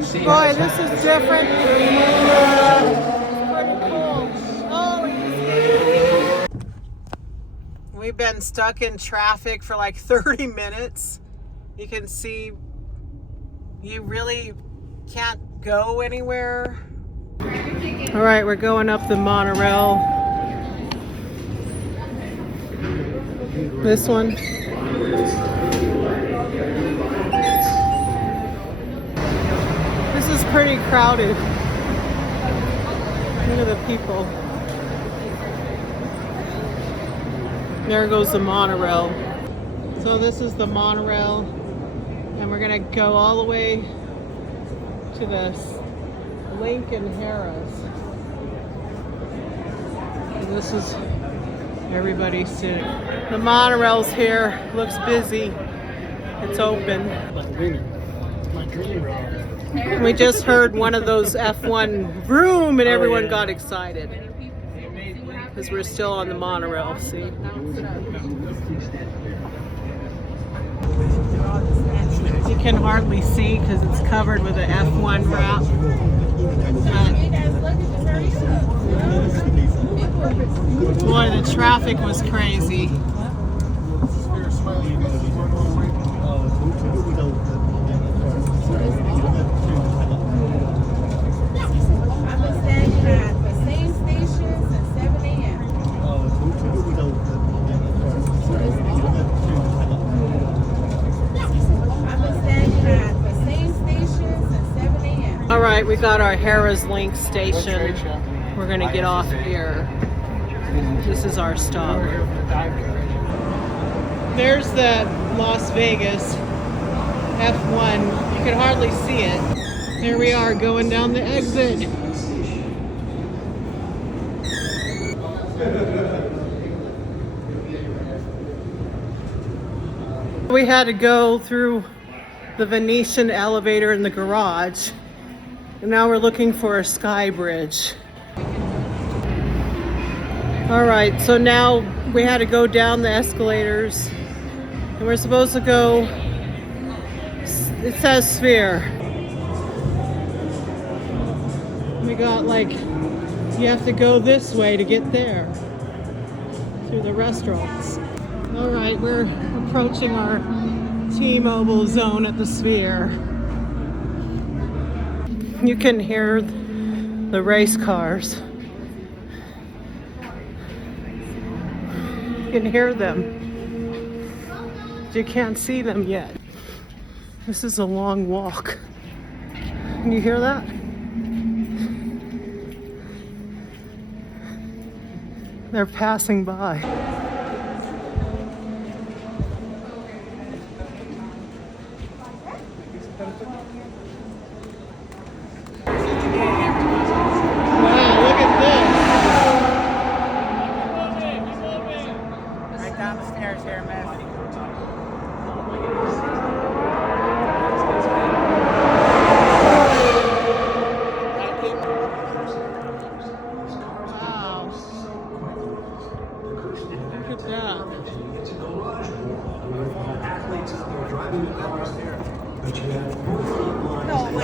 Boy, this is different. Pretty cool. Holy. We've been stuck in traffic for like 30 minutes. You can see you really can't go anywhere. All right, we're going up the monorail. This one. This is pretty crowded. Look at the people. There goes the monorail. So this is the monorail, and we're gonna go all the way to the Lincoln Harris. And this is everybody sitting. The monorail's here. Looks busy. It's open. My dream ride. We just heard one of those F1 vroom, and everyone got excited because we're still on the monorail. See? You can hardly see because it's covered with an F1 wrap. Boy, the traffic was crazy. All right, we got our Harrah's Link station. We're gonna get off here. This is our stop. There's the Las Vegas F1. You can hardly see it. Here we are going down the exit. We had to go through the Venetian elevator in the garage. And now we're looking for a sky bridge. All right, so now we had to go down the escalators, and we're supposed to go, it says Sphere. We got like, you have to go this way to get there, through the restaurants. All right, we're approaching our T-Mobile zone at the Sphere. You can hear the race cars. You can hear them. You can't see them yet. This is a long walk. Can you hear that? They're passing by.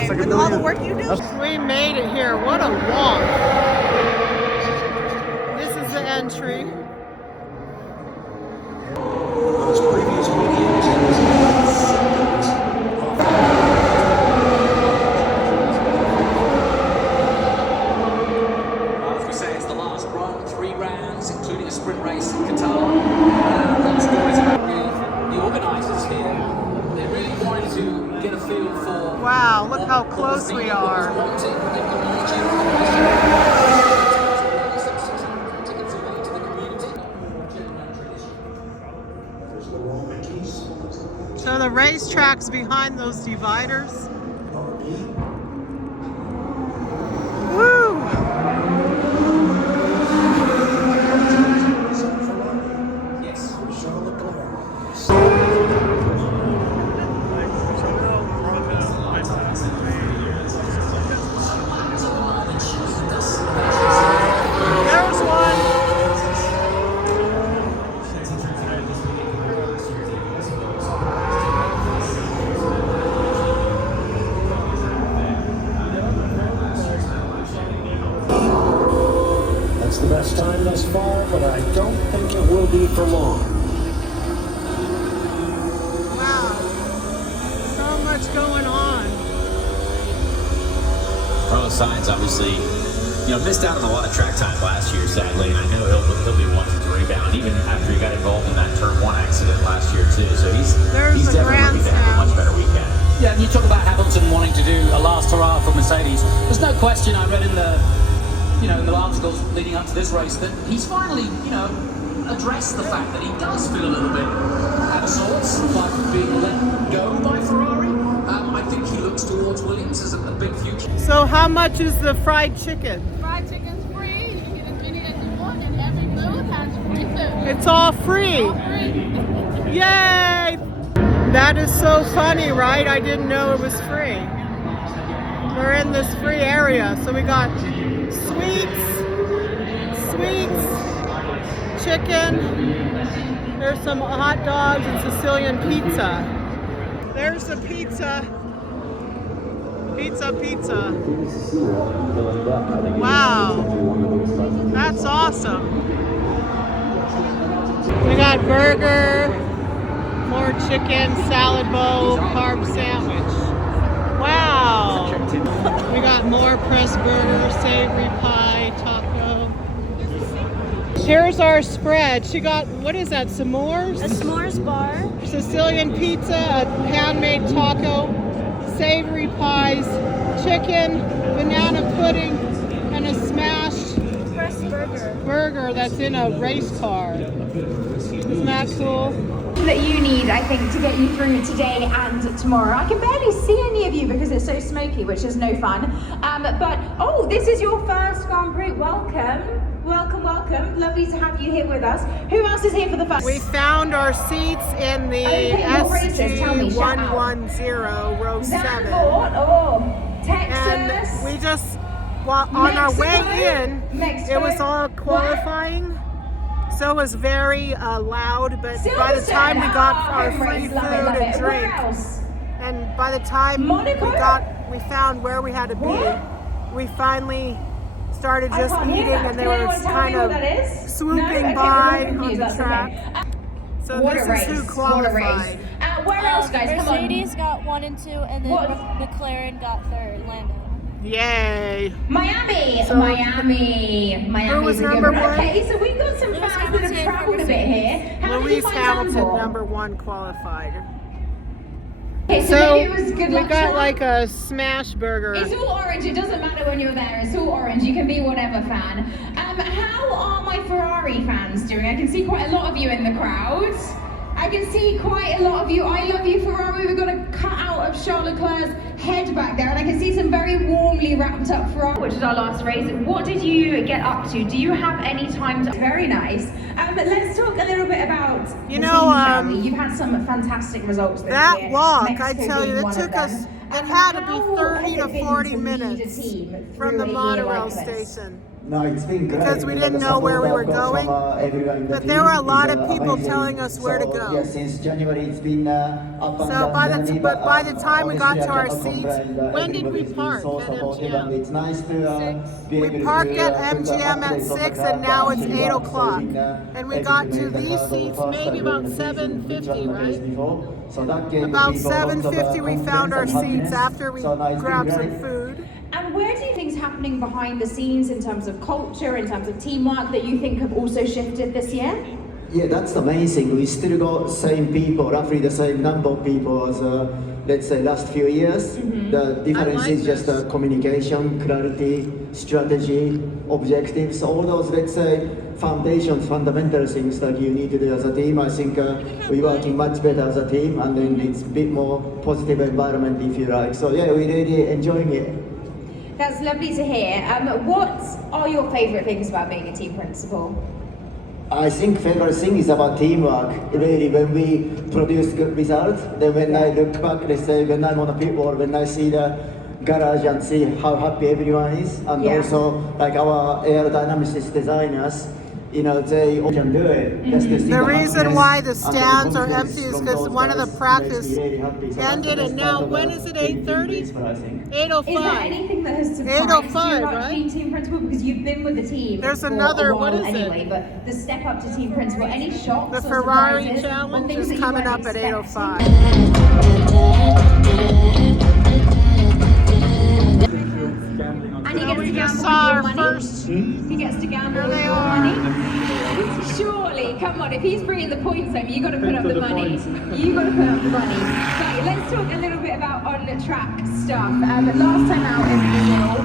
With all the work you do? We made it here. What a walk. This is the entry. As we say, it's the last run, 3 rounds, including a sprint race in Qatar. The stories about the organisers here. They really wanted to get a feel for. Wow, look how close we are. So the racetrack's behind those dividers. Woo! thus far, but I don't think it will be for long. Wow. So much going on. Carlos Sainz obviously, missed out on a lot of track time last year, sadly, and I know he'll be wanting to rebound, even after he got involved in that Turn 1 accident last year too. So he's definitely looking to have a much better weekend. Yeah, and you talk about Hamilton wanting to do a last hurrah for Mercedes. There's no question. I read in the articles leading up to this race that he's finally, addressed the fact that he does feel a little bit out of sorts by being let go by Ferrari. I think he looks towards Williams as a big future. So how much is the fried chicken? Fried chicken's free. You can get as many as you want, and every booth has free food. It's all free. All free. Yay! That is so funny, right? I didn't know it was free. We're in this free area, so we got sweets, chicken. There's some hot dogs and Sicilian pizza. There's the pizza. Pizza. Wow. That's awesome. We got burger, more chicken, salad bowl, carb sandwich. Wow. We got more pressed burger, savory pie, taco. Here's our spread. She got, what is that, s'mores? A s'mores bar. Sicilian pizza, a handmade taco, savory pies, chicken, banana pudding, and a smashed Press burger that's in a race car. Isn't that cool? That you need, I think, to get you through today and tomorrow. I can barely see any of you because it's so smoky, which is no fun. But this is your first Grand Prix. Welcome. Lovely to have you here with us. Who else is here for the first? We found our seats in the SG110 row 7. Texas. And we just, on our way in, it was all qualifying. So it was very loud, but by the time we got our free food and drink, and by the time we found where we had to be, we finally started just eating, and they were kind of swooping by on the track. So this is who qualified. Where else, guys? Come on. Mercedes got 1 and 2, and then McLaren got 3rd. Lando. Yay! Miami. So, Miami's a number 1? Okay, so we've got some fans that have traveled a bit here. How Lewis did you find Hamilton, Zandvoort? number 1 qualified. Okay, so So maybe it was good we luck got charm. like a smash burger. It's all orange. It doesn't matter when you're there. It's all orange. You can be whatever fan. How are my Ferrari fans doing? I can see quite a lot of you in the crowd. I can see quite a lot of you. I love you, Ferrari. We've got a cutout of Charles Leclerc's head back there, and I can see some very warmly wrapped up Ferrari, which is our last race. What did you get up to? Do you have any time to? Very nice. But let's talk a little bit about the team, shall we? You've had some fantastic results this That year. walk, Mexico I tell you, being it one of took us, them. it had to be How 30 has to it been 40 to lead a minutes team from through the a year monorail like this? station. No, it's been great. Because we didn't know where we were going, but there were a lot of people telling us where to go. Yeah, since January it's been up and So down by journey, by the time we got honestly, to I our cannot seats, complain. when did we Everybody's been park so at supportive, and MGM? it's nice to be able We to parked put at the MGM at updates on the 6, crowd and now it's actually 8 works. So o'clock. we, And we got to able make the these crowd go seats faster maybe during about the season, which 7:50, wasn't the case right? before. So that gave About people lots of 7:50 we found our confidence and seats happiness. after we So no, it's been grabbed some great. food. And where do you think's happening behind the scenes in terms of culture, in terms of teamwork that you think have also shifted this year? Yeah, that's amazing. We still got same people, roughly the same number of people as let's say last few years. The difference like is just this. communication, clarity, strategy, objectives, all those, let's say, foundations, fundamental things that you need to do as a team. I think we're working much better as a team, and then it's a bit more positive environment, if you like. So yeah, we're really enjoying it. That's lovely to hear. What are your favourite things about being a team principal? I think favorite thing is about teamwork. Really, when we produce good results, then when I look back, let's say when I'm on a pit wall, when I see the garage and see how happy everyone is, and Yeah. also like our aerodynamicist designers, you know, they can do it. Just to see The reason why the happiness and stands are confidence empty is from because those one of the guys practice makes me really happy. So that's ended, the and best now part of when the is it? Team 8:30? Principal, I think. 8:05. Is there anything that has surprised 8:05, you about right? being team principal? Because you've been with the team There's for another- a while what is it? anyway, but the step up to team principal, any shocks The or Ferrari surprises, or challenge things is that you coming weren't up at expecting? 8:05. And he So gets we to just gamble saw our with your money. first. He gets to gamble There with they your are. money. Surely, come on, if he's bringing the points home, you got to put up the money. You got to put up the money. Right, let's talk a little bit about on the track stuff. Last time out in Brazil,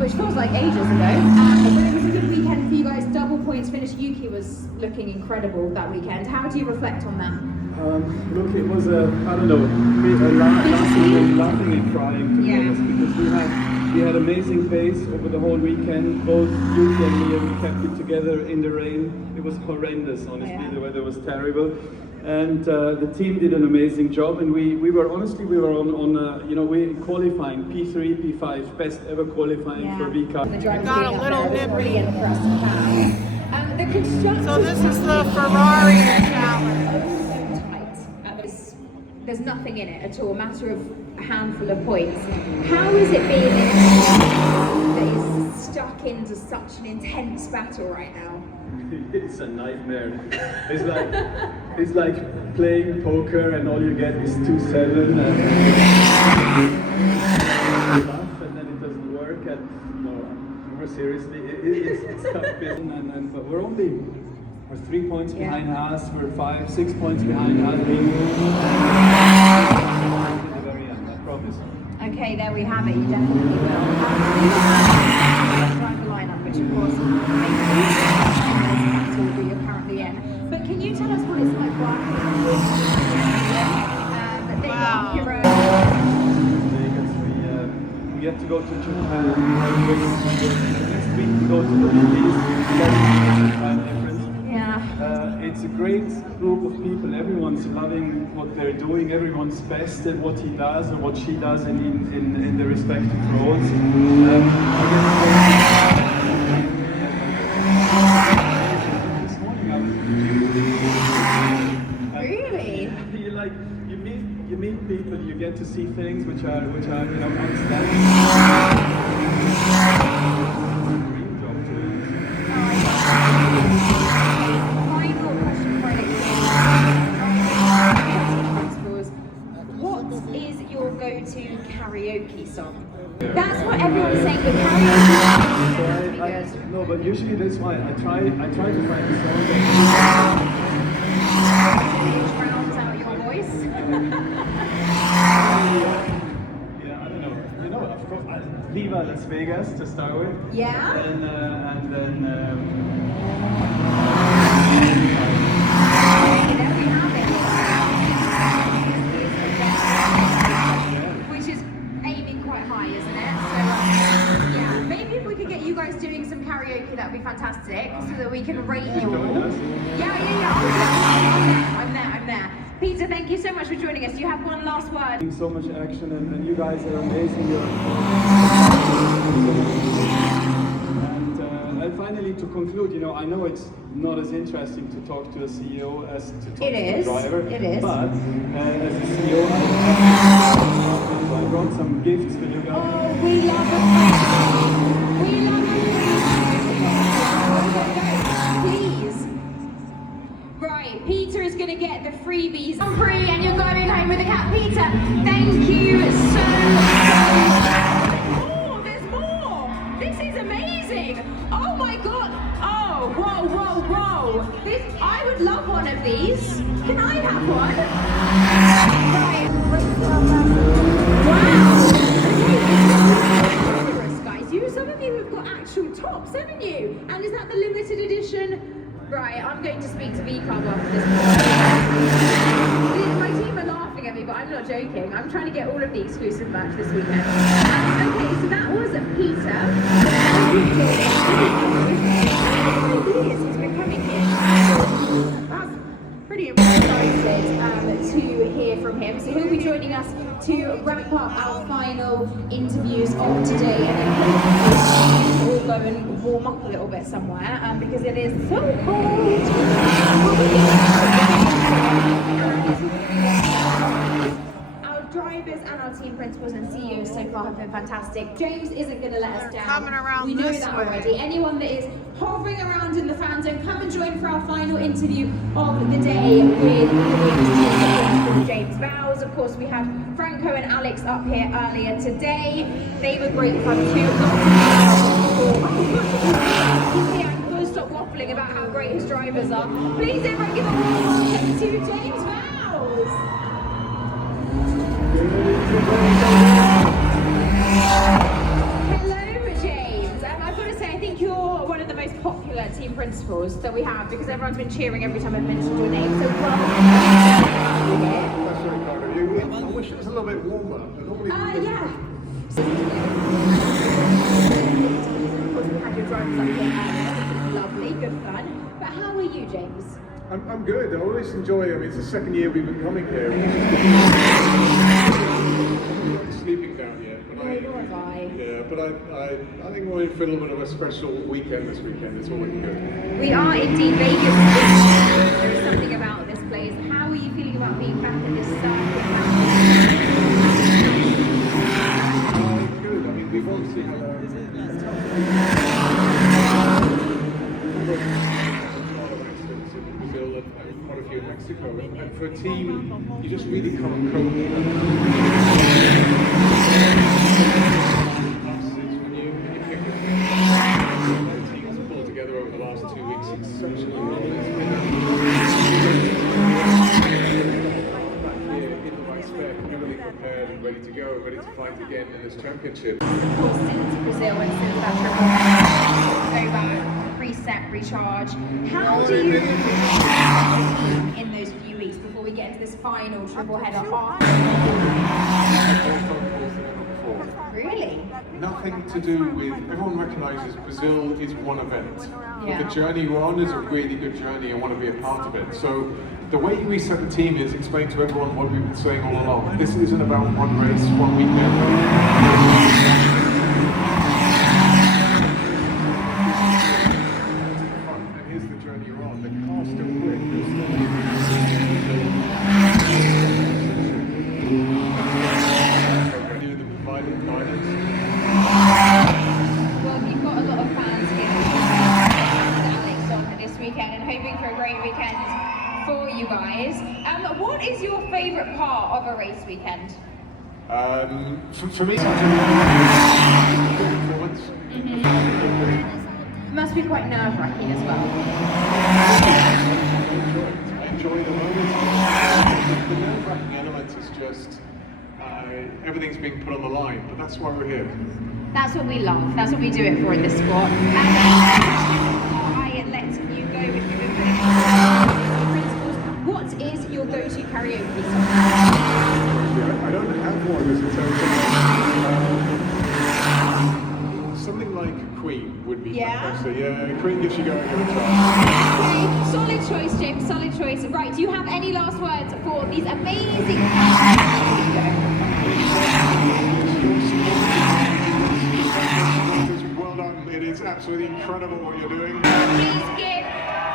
which feels like ages ago, but it was a good weekend for you guys. Double points finish. Yuki was looking incredible that weekend. How do you reflect on that? Look, it was I don't know, laughing and crying to be honest, because we had amazing pace over the whole weekend. Both Yuki and me, we kept it together in the rain. It was horrendous, honestly. The weather was terrible, and the team did an amazing job. And we were on you know, we qualifying P3, P5, best ever qualifying for V Cup. Got a little nippy. The constructors. So this is the Ferrari challenge. There's nothing in it at all, a matter of a handful of points. How is it being in a team that is stuck into such an intense battle right now? It's a nightmare. It's like playing poker and all you get is 2-7 and then it doesn't work, and no, seriously, it's tough business, but we're 3 points behind Haas, we're 5-6 points behind Alpine. At the very end, I promise. Okay, there we have it. You definitely will. Drive the lineup, which of course that's all that you're currently in. But can you tell us what it's like working with We get to go to Japan. Next week we go to the Middle East. It's a great group of people. Everyone's loving what they're doing. Everyone's best at what he does or what she does in their respective roles. This morning I was really? You meet people. You get to see things which are outstanding. Go-to karaoke song. That's what everyone's saying, but karaoke no, but usually that's why I try to find a song that drowns out your voice. Yeah, I don't know. You know, of course, Viva Las Vegas to start with. Yeah. And then. There we have it. Karaoke, that would be fantastic, so that we can rate you all. Yeah. I'm there. Peter, thank you so much for joining us. Do you have one last word? So much action, and you guys are amazing. And finally, to conclude, I know it's not as interesting to talk to a CEO as to talk to a driver. It is. But as a CEO, I brought some gifts for you guys. Oh, we love it. Please. Right, Peter is going to get the freebies on Prix, and you're going home with a cat. Peter, thank you so much. Oh, there's more. This is amazing. Oh my God. Oh, whoa. I would love one of these. Can I have one? Wow. Some of you have got actual tops, haven't you? And is that the limited edition? Right, I'm going to speak to V-Club after this. My team are laughing at me, but I'm not joking. I'm trying to get all of the exclusive merch this weekend. Okay, so that was Peter. He's been coming here. That's pretty excited to hear from him. So he'll be joining us to wrap up our final interviews of today, and then all go and warm up a little bit somewhere because it is so cold. Our drivers and our team principals and CEOs so far have been fantastic. James isn't going to let us down. Coming around we know this that way. already. Anyone that is hovering around in the fan zone, come and join for our final interview of the day with James Vows. Of course, we had Franco and Alex up here earlier today. They were great fun too. He'll stop waffling about how great his drivers are. Please everyone give a warm welcome to James Vows. Hello, James. I've got to say, I think you're one of the most popular team principals that we have because everyone's been cheering every time I've mentioned your name. So welcome. That's very kind of you. I wish it was a little bit warmer. Yeah. Had your drivers up here. Lovely, good fun. But how are you, James? I'm good. I always enjoy it. I mean, it's the second year we've been coming here. Sleeping down here. But I think we're in for a little bit of a special weekend this weekend. It's all looking good. We are indeed Vegas. There is something about this place. How are you feeling about being back in this circuit? Good. I mean, we've obviously had quite a few in Mexico, and for a team, you just really can't cope with that. When you pick up the teams pulled together over the last 2 weeks exceptionally well. It's been back here in the right spec, everything prepared and ready to go, ready to fight again in this championship. Of course, since Brazil and since that triple go back, reset, recharge. How do you in those few weeks before we get into this final triple header? Really? Nothing to do with, everyone recognises Brazil is one event. But the journey we're on is a really good journey and want to be a part of it. So the way we set the team is explain to everyone what we've been saying all along. This isn't about one race, one weekend. And here's the journey you're on. The car's still quick. Well, you've got a lot of fans here. Alex on this weekend and hoping for a great weekend for you guys. What is your favourite part of a race weekend? For me, performance. Must be quite nerve-wracking as well. I enjoy the moment. The nerve-wracking element is just everything's being put on the line, but that's why we're here. That's what we love. That's what we do it for in this sport. And I let you go with your principles. What is your go-to karaoke song? I don't have one as a total. Something like Queen would be fantastic. Yeah, Queen gives you going every time. Okay, solid choice, James. Solid choice. Right, do you have any last words for these amazing? Well done. It is absolutely incredible what you're doing. Please give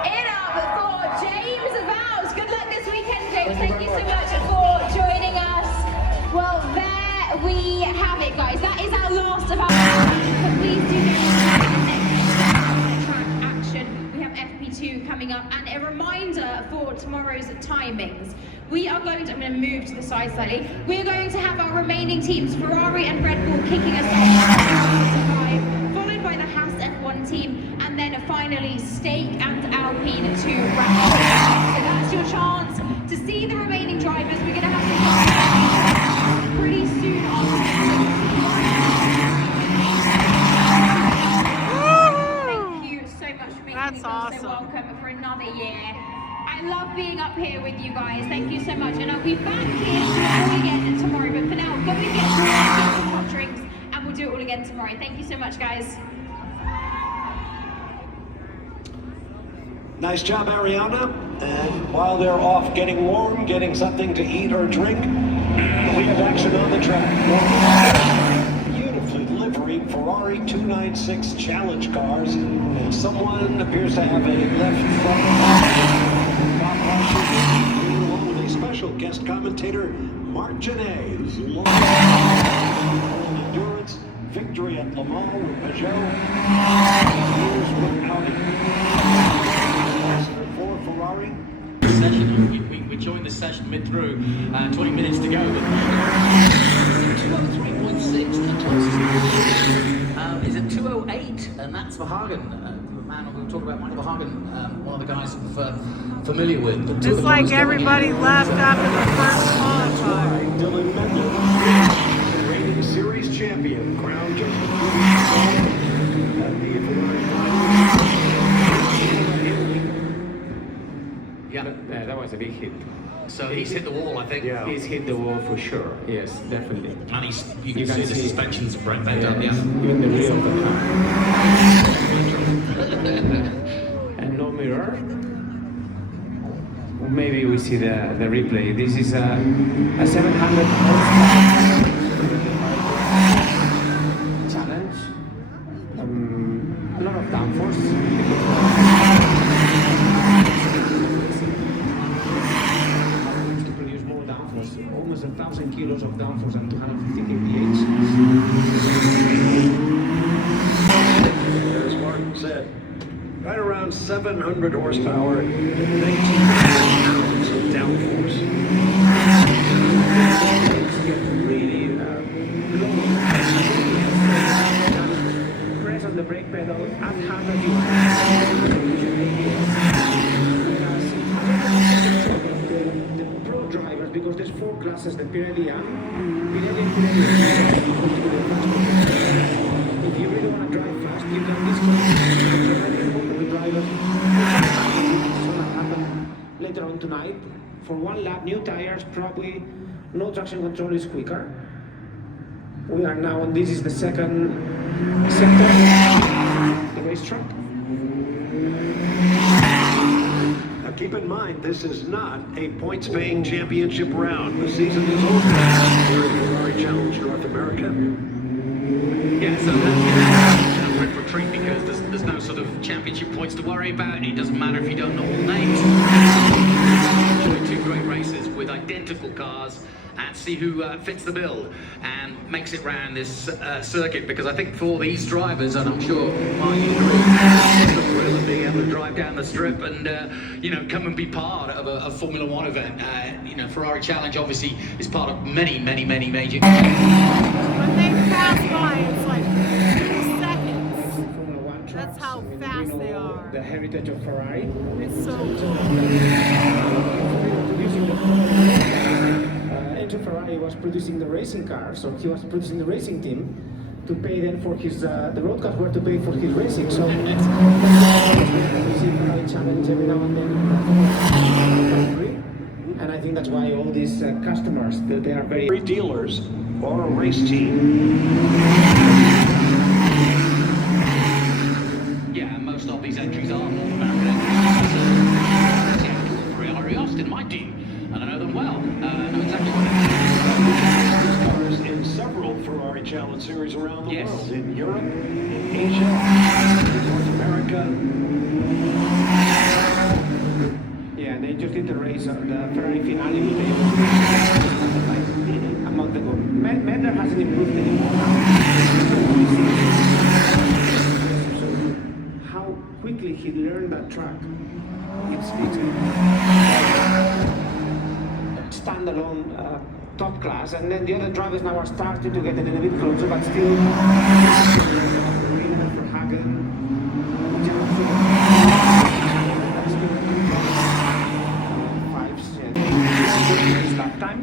it up for James Vows. Good luck this weekend, James. Thank you so much for joining us. Well, there we have it, guys. That is our last of our. But please do get the next track action. We have FP2 coming up, and a reminder for tomorrow's timings. We are going to, I'm going to move to the side slightly. We're going to have our remaining teams, Ferrari and Red Bull, kicking us off, followed by the Haas F1 team, and then finally Stake and Alpine to wrap up. So that's your chance to see the remaining drivers. We're going to have some pretty soon after. Thank you so much for making me feel so welcome for another year. I love being up here with you guys. Thank you so much. And I'll be back here to do it all again tomorrow. But for now, go and get some hot drinks and we'll do it all again tomorrow. Thank you so much, guys. Nice job, Ariana. And while they're off getting warm, getting something to eat or drink, we have action on the track. Beautifully delivering Ferrari. Ferrari 296 Challenge cars, and someone appears to have a left front. Along with a special guest commentator, Mark Genet, who's long endurance, victory at Le Mans with Peugeot, years with Audi. For Ferrari. Session. We joined the session mid-through, 20 minutes to go. 203.6 to the closest. Is it 208? And that's Verhagen. The man we were talking about, Michael Verhagen, one of the guys we're familiar with. But It's like everybody left after the first qualifying. Dylan Mendel, reigning series champion, crowned just yeah, that was a big hit. So he's hit the wall, I think. Yeah, he's hit the wall for sure. Yes, definitely. And you can see the suspension's bent up, yeah. Even the rear of the car. And no mirror. Maybe we see the replay. This is a 700 challenge. A lot of downforce. To produce more downforce, almost 1,000 kilos of downforce and 250 kph. as Martin said, right around 700 horsepower, 19 pounds of downforce. Really low. Press on the brake pedal as hard as you want. The pro drivers, because there's 4 classes, the Pirelli and Pirelli. If you really want to drive fast, you can disconnect the drivers. It's going to happen later on tonight. For 1 lap, new tires, probably no traction control is quicker. We are now, and this is the second sector, the racetrack. Now keep in mind, this is not a points-paying championship round. The season is over here at Ferrari Challenge North America. Yeah, so that's we're for treat because there's no sort of championship points to worry about. It doesn't matter if you don't know all the names. Enjoy 2 great races with identical cars and see who fits the bill and makes it round this circuit, because I think for these drivers, and I'm sure Mark, you agree, it's the thrill of being able to drive down the strip and come and be part of a Formula One event. Ferrari Challenge obviously is part of many major. When they pass by, it's like 2 seconds. Formula One trucks, That's how fast they are. The heritage of Ferrari. It's so cool. Enzo Ferrari was producing the racing car, so he was producing the racing team to pay then for his, the road cars were to pay for his racing, so we see Ferrari Challenge every now and then, and I think that's why all these customers, they are very... Dealers or a race team. Yeah, and most of these entries are North American entries. Ferrari Austin, my team, and I know them well. I know exactly what Cars in several Ferrari Challenge series around the world. In Europe, in Asia, in North America. Yeah, they just did the race on the Ferrari finale a month ago. Mender hasn't improved anymore. How quickly he learned that track. It's standalone top class, and then the other drivers now are starting to get a little bit closer, but still Verhagen, lap time.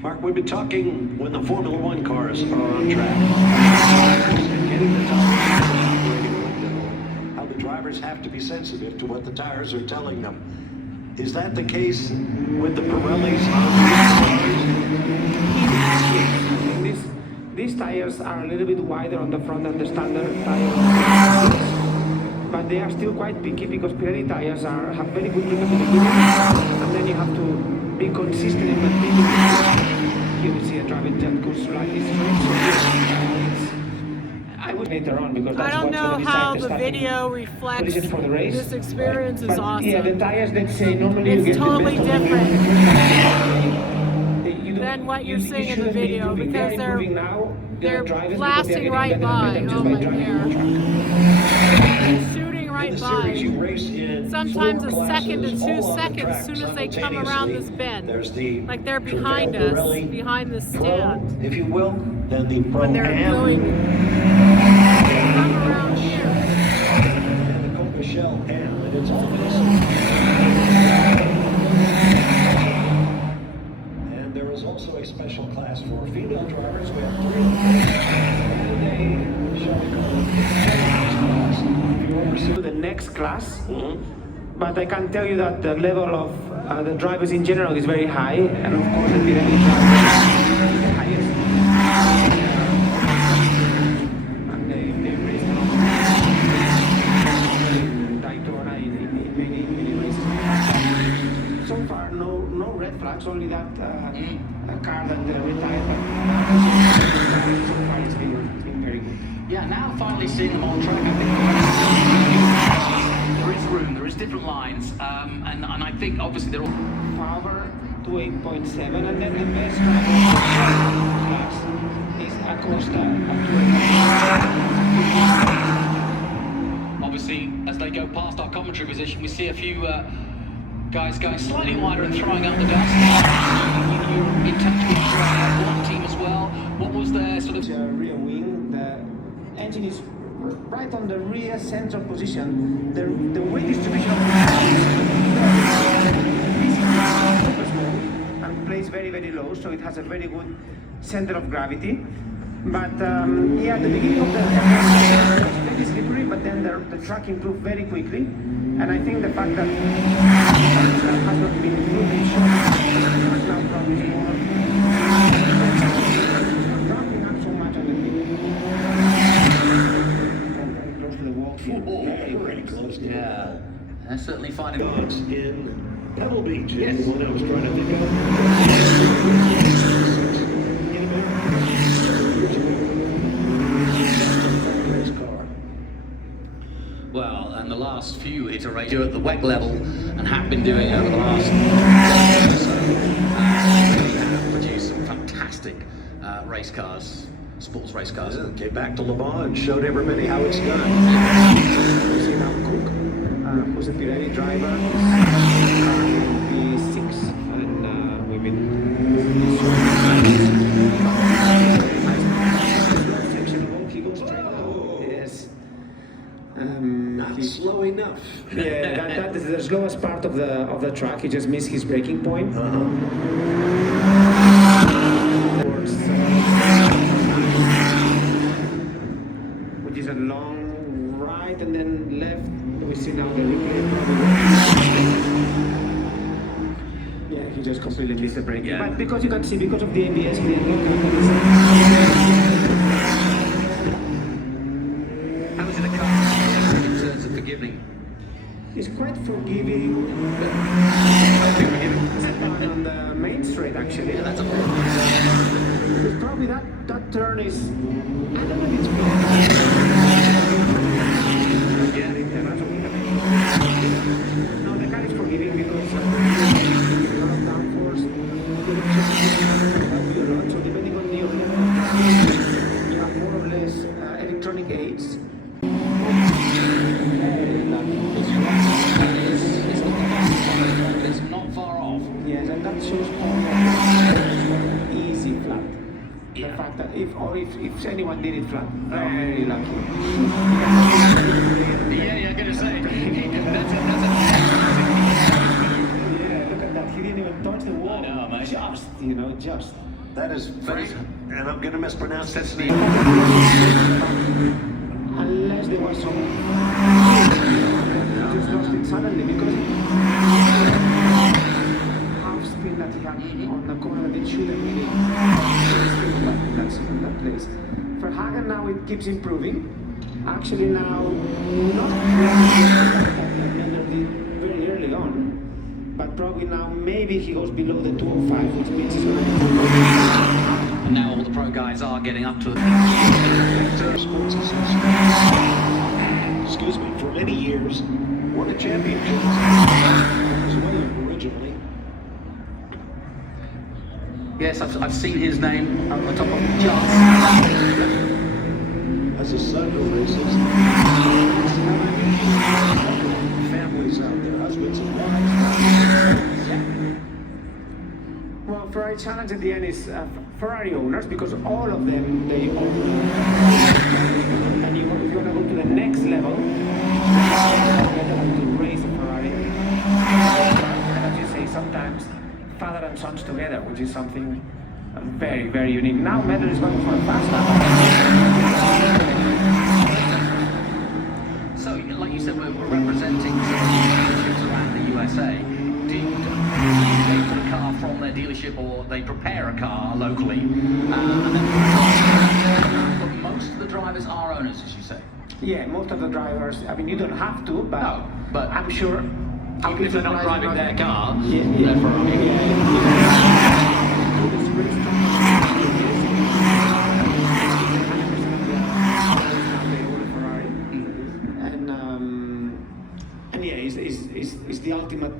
Mark, we've been talking when the Formula One cars are on track. And getting the tires operating window, how the drivers have to be sensitive to what the tires are telling them. Is that the case with the Pirellis on these cars? These tires are a little bit wider on the front than the standard tires, but they are still quite picky because Pirelli tires have very good grip at the beginning, and then you have to be consistent in the beginning. Here we see a driver that goes slightly straight, so later on because I that's don't what's know going to how decide the starting video reflects position for the race. this experience is But awesome. yeah, the tires, let's say, normally you It's get totally the best different of than what you're seeing in the shouldn't be video improving. because They're improving now. they're drivers because blasting they're right getting by. better just Oh by my driving hair. on the track. They're shooting right In the by. series, you race in Sometimes 4 a second to classes, 2 all on the seconds track as soon as they come around this simultaneously. bend. There's the Like they're Trevor behind us, Pirelli behind the Pro, stand. if you will, then the Pro When they're Am, going, they come around here. and the Coca Shell Am, and it's always. And there is also a special class for female drivers. We have 3 of them, and a shall we call it class. If you oversee The next class, but I can tell you that the level of the drivers in general is very high, and of course the Pirelli drivers is the highest. And they race in Daytona in many races. So far, no red flags, only that car that retired, but so far it's been very good. Yeah, now finally seeing them on track, I think there is room, there is different lines, and I think obviously they're all... Power to 8.7, and then the best driver class is Acosta up to 8.5. Obviously, as they go past our commentary position, we see a few guys going slightly wider and throwing out the dust. You're in touch with one team as well. What was their sort of... Rear wing, the engine is right on the rear center position. The weight distribution of the and plays very, very low, so it has a very good center of gravity. But yeah, at the beginning of the it was very slippery, but then the track improved very quickly. And I think the fact that has not been improving shows now probably more. Dropping up so much on the thing. Very close to the wall. very close to Yeah, they're certainly finding... dogs in Pebble Beach is the one I was trying to think of. Well, and the last few iterations at the wet level and have been doing over the last have produced some fantastic race cars, sports race cars. Yeah, came back to Le Mans and showed everybody how it's done. You see now Cook, who's a Pirelli driver, is 6, and we've been section of all he goes straight now. Yes. Not slow enough. Yeah, that is the slowest part of the track. He just missed his braking point. Which is a long right and then left. We see now the replay. Yeah, he just completely missed the braking. Yeah. But because you can see, because of the ABS, he didn't look at How was it a car in terms of forgiving? He's quite forgiving. On the main straight, actually. Yeah, that's a Probably that turn is. I don't know if it's. Yeah, that's okay. No, the car is forgiving because a lot of downforce. So depending on the you have more or less electronic aids. It's not far off. Yes, and that shows easy flat. The fact that if anyone did it flat, very lucky. Yeah, I'm gonna say. Yeah, look at that. He didn't even touch the wall. No, mate. Just. That is very, and I'm going to mispronounce this name. Unless there was some. Just lost it suddenly because half spin that he had on the corner that it should have really in that place. For Hagen now it keeps improving. Actually now not very early on. But probably now maybe he goes below the 205, which means he's going to improve. And now all the pro guys are getting up to it. Sports Association. Excuse me, for many years, won a championship as well originally. Yes, I've seen his name on the top of the charts. As a son who races, families out there, husbands and wives. Well, Ferrari Challenge at the end is Ferrari owners, because all of them, they own. And if you want to go to the next level, to race a Ferrari. And as you say, sometimes father and sons together, which is something very, very unique. Now Medal is going for a fast lap. So, like you said, we're representing dealerships around the USA. Do they put a car from their dealership, or they prepare a car locally, and then but most of the drivers are owners, as you say? Yeah, most of the drivers, I mean, you don't have to, but, no, but I'm sure... Even if they're not driving their car, they're Ferrari. And yeah, it's the ultimate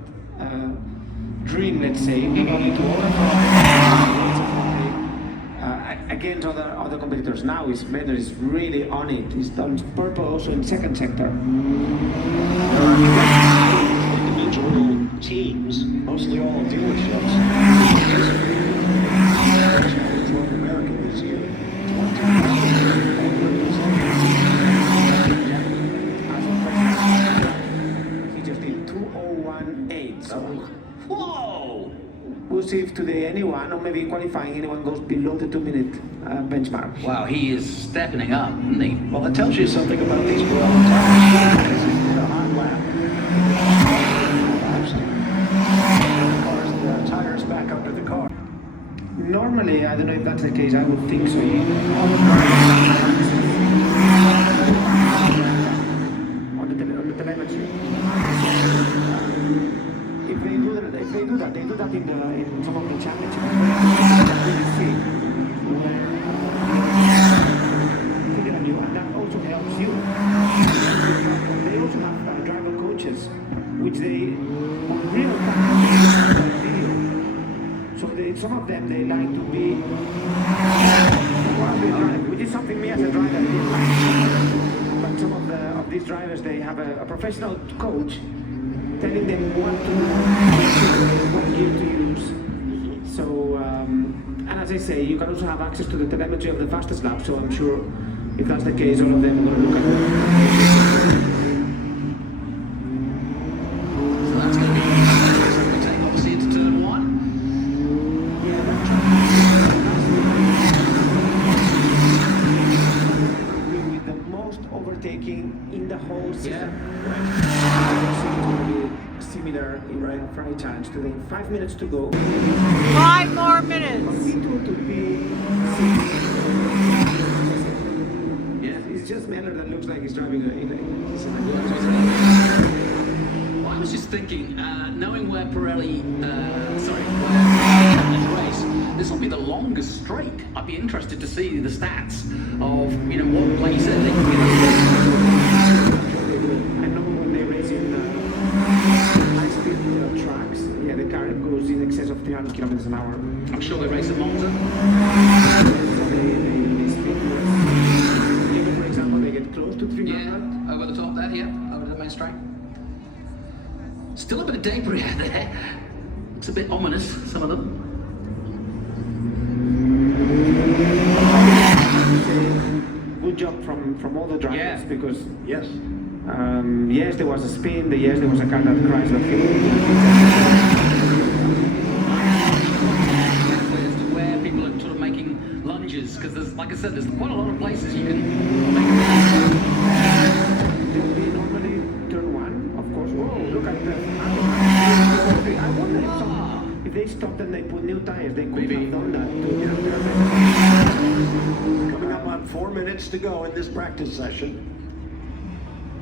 dream, let's say, not only to own a Ferrari, against other competitors. Now Vedder is really on it. He's done purple also in second sector. Individual teams, mostly all dealerships. North America this year. He just did 2:01.8. So, whoa! We'll see if today anyone, or maybe qualifying, anyone goes below the 2-minute benchmark. Wow, he is stepping up, isn't he? Well, that tells you something about these tires. The hot lap. The tires back under the car. Normally, I don't know if that's the case, I would think so. On the telemetry. If they do that, they do that in some of the championships. And that also helps you. They also have driver coaches, which they on real time video. So some of them, they like to be which is something me as a driver didn't like. But some of these drivers, they have a professional coach telling them what gear to use. So, and as I say, you can also have access to the telemetry of the fastest lap, so I'm sure if that's the case, all of them are going to look at it. So that's going to be take obviously into turn one. Yeah, with the most overtaking in the whole season. Similar in Ferrari Challenge today. 5 minutes to go. 5 more minutes. Yeah, it's just Miller that looks like he's driving Well, I was just thinking, knowing where Pirelli, where race, this will be the longest straight. I'd be interested to see the stats of, what, like you said, they can get I know when they race in high-speed tracks, the car goes in excess of 300 kilometers an hour. I'm sure they race at Monza. So they speed. Even, for example, they get close to 300. Yeah, over the top there, over the main straight. Still a bit of debris out there. It's a bit ominous, some of them. Good job from all the drivers, because yes, yes, there was a spin. Yes, there was a car that crashed. Where people are sort of making lunges, because there's, like I said, there's quite a lot of places you can make. There will be normally turn one, of course. Whoa, look at that! I wonder if they stopped and they put new tires, they could have done that too. Coming up on 4 minutes to go in this practice session.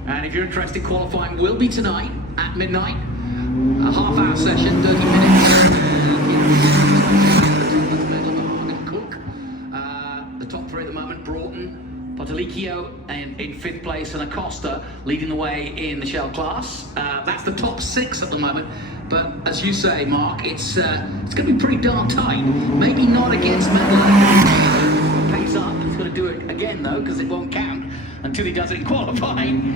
And if you're interested, qualifying will be tonight at midnight. A half-hour session, 30 minutes. The top three at the moment: Broughton, Potolicchio in 5th place, and Acosta leading the way in the Shell class. That's the top 6 at the moment. But as you say, Mark, it's going to be pretty darn tight. Maybe not against Medler. Pace up. He's got to do it again though, because it won't count until he does it in qualifying.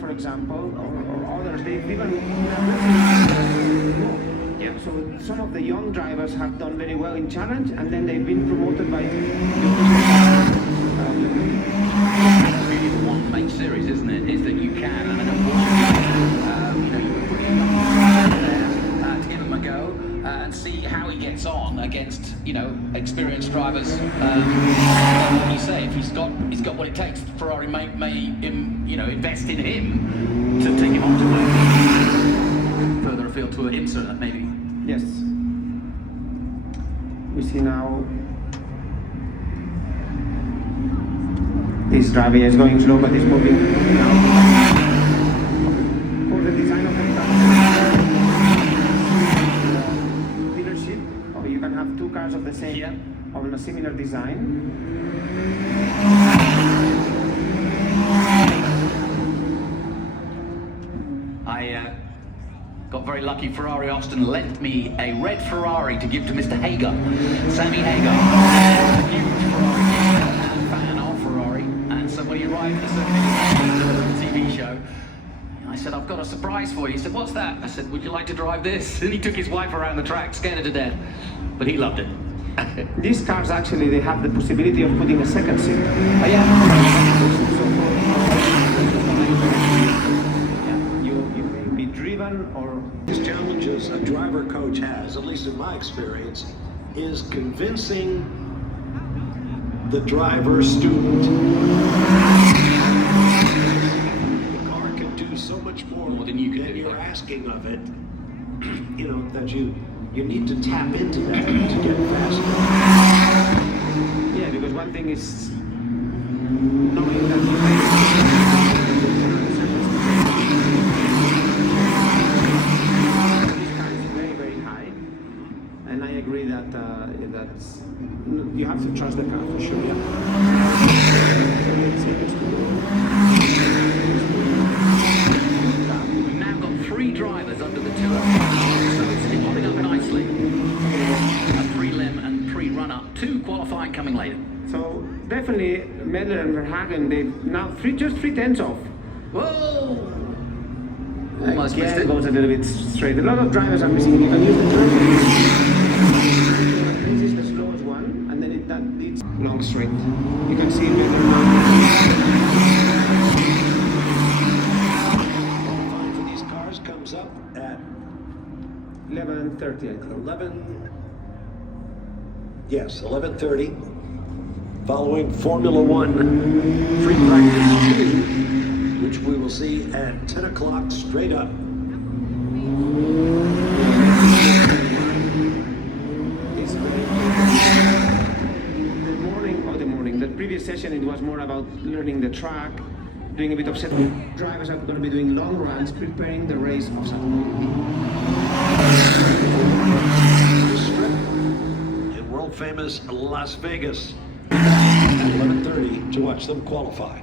For example, or others, they've even so some of the young drivers have done very well in challenge, and then they've been promoted by one main series, isn't it? Is that you can, and you put him there to give him a go and see how he gets on against experienced drivers. Like you say, if he's got what it takes, Ferrari may invest in him to take him on to further afield to an IMSA maybe. Yes. We see now this driver is going slow, but he's moving now. For the design of the dealership, or you can have 2 cars of the same, or in a similar design. I got very lucky. Ferrari Austin lent me a red Ferrari to give to Mr. Hager, Sammy Hager, a huge Ferrari fan of Ferrari. And so when he arrived at the TV show, I said, "I've got a surprise for you." He said, "What's that?" I said, "Would you like to drive this?" And he took his wife around the track, scared her to death, but he loved it. These cars actually, they have the possibility of putting a second seat. Or these challenges a driver coach has, at least in my experience, is convincing the driver student. The car can do so much more than you're asking of it. That you need to tap into that to get faster. Yeah, because one thing is knowing that you have to trust the car for sure. Yeah. We've now got 3 drivers under the 2 so it's holding up nicely. A prelim and pre-run-up, 2 qualifying coming later. So definitely Medler and Verhagen, they've now just 3 tenths off. Whoa! Almost missed it. Goes a little bit straight. A lot of drivers are missing. You can use the turn. This is the slowest one, and then that leads long straight. You can see Medler now. Qualifying for these cars comes up at 11:30, I think. 11:30. Following Formula One free practice 2, which we will see at 10 o'clock straight up. The previous session, it was more about learning the track, doing a bit of set. Drivers are going to be doing long runs, preparing the race of Saturday. In world famous Las Vegas at 11:30 to watch them qualify.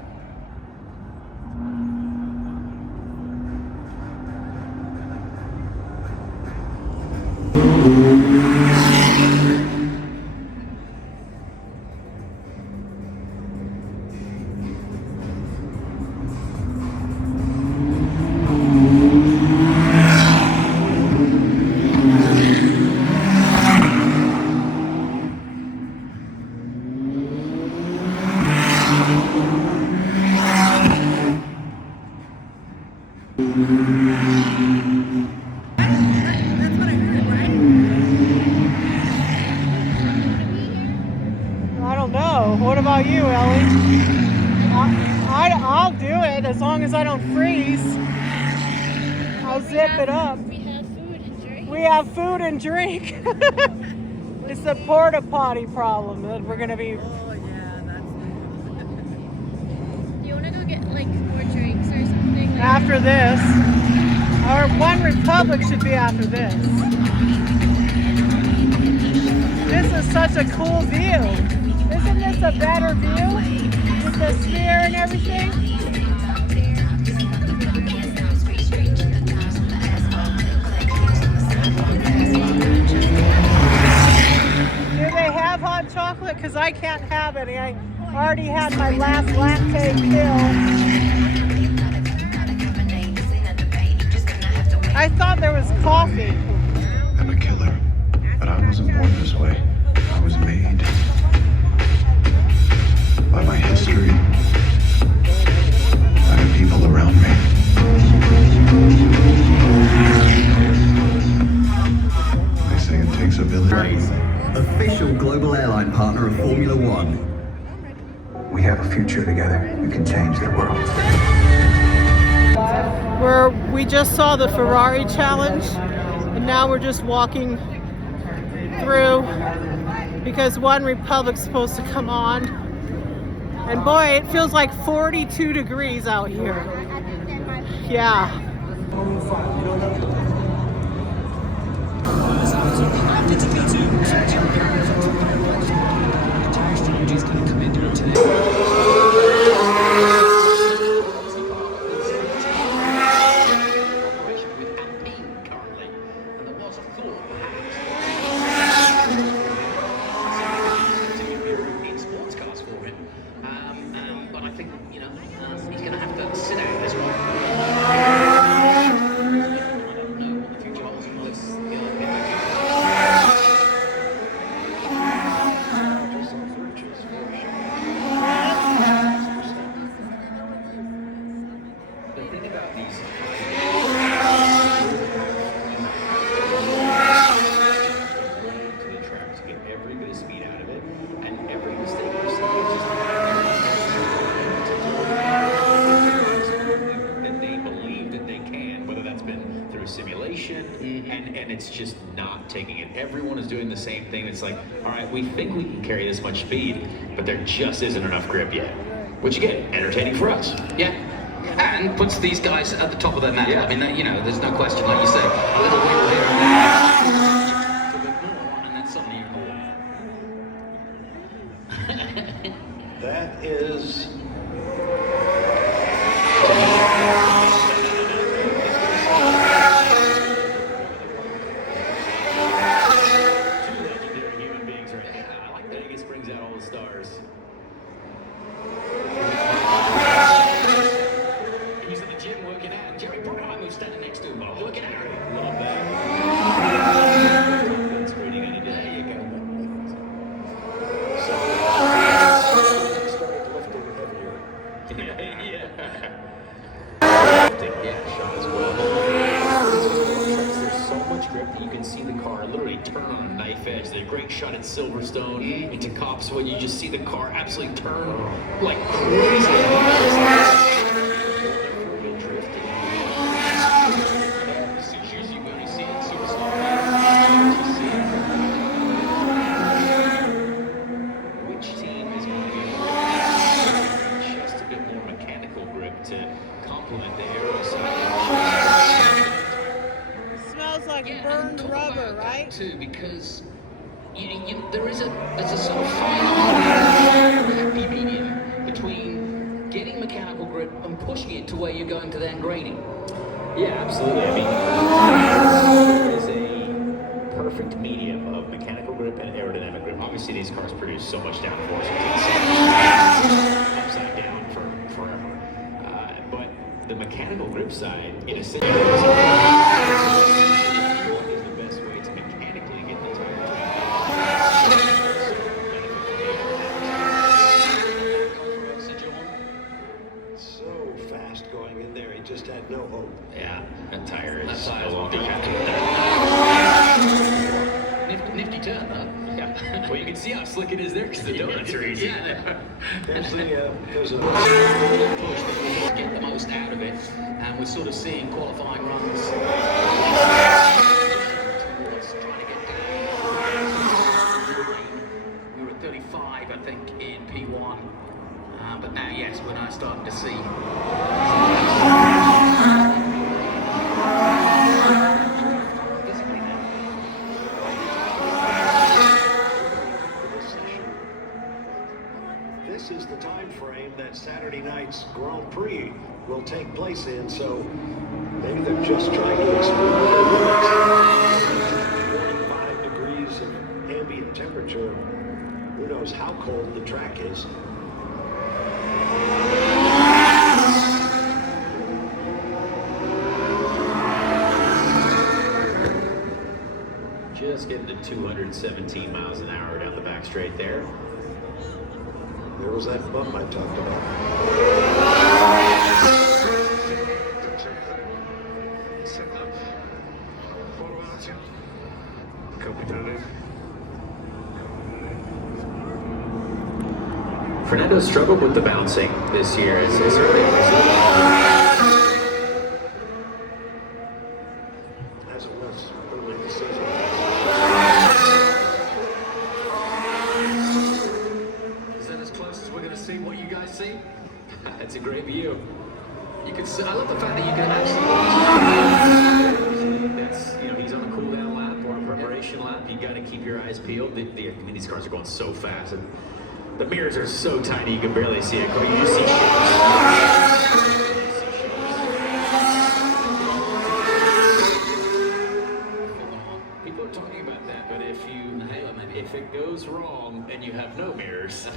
I don't know. What about you, Ellie? I'll do it as long as I don't freeze. I'll zip it up. We have food and We have food and drink. It's the porta potty problem that we're gonna be. Do you want to go get like more drinks or something? Like After this, or One Republic should be after this. This is such a cool view. Isn't this a better view? With the sphere and everything? Do they have hot chocolate? Because I can't have any. I already had my last latte fill. I thought there was coffee. I'm a killer, but I wasn't born this way. I was made by my history, by the people around me. They say it takes a village. Official global airline partner of Formula One. We have a future together. We can change the world. We just saw the Ferrari challenge, and now we're just walking through because One Republic's supposed to come on. And boy, it feels like 42 degrees out here. Yeah. But I think, you know, he's going to have to sit out this one. And it's just not taking it. Everyone is doing the same thing. It's like, all right, we think we can carry this much speed, but there just isn't enough grip yet. Which again, entertaining for us. Yeah. And puts these guys at the top of their map. Yeah. I mean, you know, there's no question, like you say, a little wiggle here and there. And then suddenly you That is... Silverstone into Cops when you just see the car absolutely turn like crazy. Which team is going to get just a bit more mechanical grip to complement the aero side? It smells like burned rubber, right? Too, because there's a sort of fine happy medium between getting mechanical grip and pushing it to where you're going to then grading. Yeah, absolutely. I mean, it is a perfect medium of mechanical grip and aerodynamic grip. Obviously, these cars produce so much downforce, upside down for forever. But the mechanical grip side, in a sense, just had no hope. Yeah, that tire is no longer nifty turn, though. Yeah. Well, you can see how slick it is there because the donuts are easy. Yeah. There's a get the most out of it, and we're sort of seeing qualifying runs. Saturday night's Grand Prix will take place in, so maybe they're just trying to explore the limits. 45 degrees of ambient temperature. Who knows how cold the track is. Just getting to 217 miles an hour down the back straight there. There was that bump I talked about. Fernando struggled with the bouncing this year. It's really As it was early this season. Is that as close as we're going to see what you guys see? It's a great view. You can see, I love the fact that you can actually that's, you know, he's on a cool down lap or a preparation lap. You got to keep your eyes peeled. I mean, these cars are going so fast, and the mirrors are so tiny you can barely see a car. You just see People are talking about that, but if it goes wrong and you have no mirrors,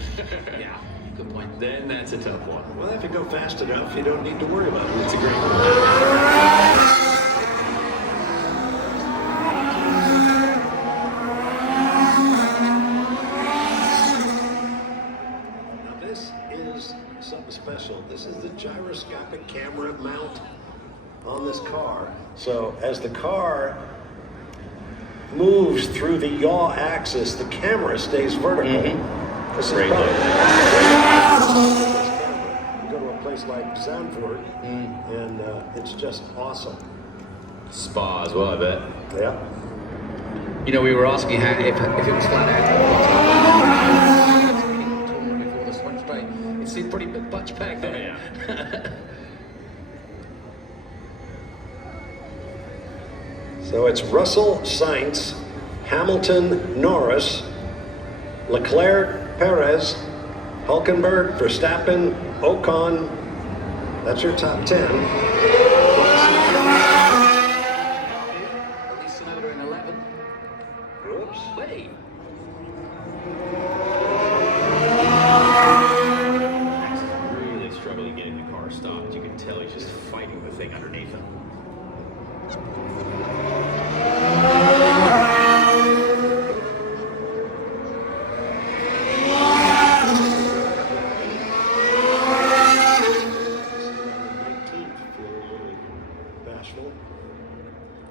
yeah, good point. Then that's a tough one. Well, if you go fast enough, you don't need to worry about it. It's a great one. Something special. This is the gyroscopic camera mount on this car. So as the car moves through the yaw axis, the camera stays vertical. This is great. You go to a place like Zandvoort, and it's just awesome. Spa as well, I bet. Yeah. You know, we were asking how if it was flat out. Before the switch straight, it seemed pretty much packed there. Yeah. So it's Russell, Sainz, Hamilton, Norris, Leclerc, Perez, Hulkenberg, Verstappen, Ocon. That's your top 10. At least another in 11. Whoops. Wait. Really struggling getting the car stopped. You can tell he's just fighting the thing underneath him.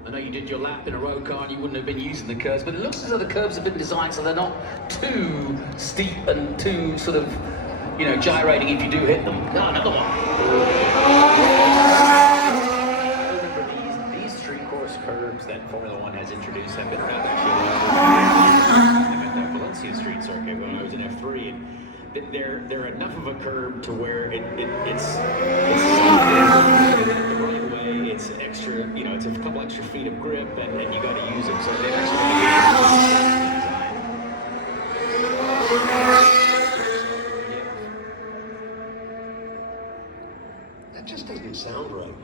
I know you did your lap in a row car and you wouldn't have been using the curves, but it looks as though the curves have been designed so they're not too steep and too sort of, you know, gyrating if you do hit them. Oh, another one. These street course curves that Formula One has introduced have been around actually. That Valencia street circuit when I was in F3, and they're enough of a curve to where it's the right way. It's extra, you know, it's a couple extra feet of grip, and you got to use them. So they That just doesn't sound right.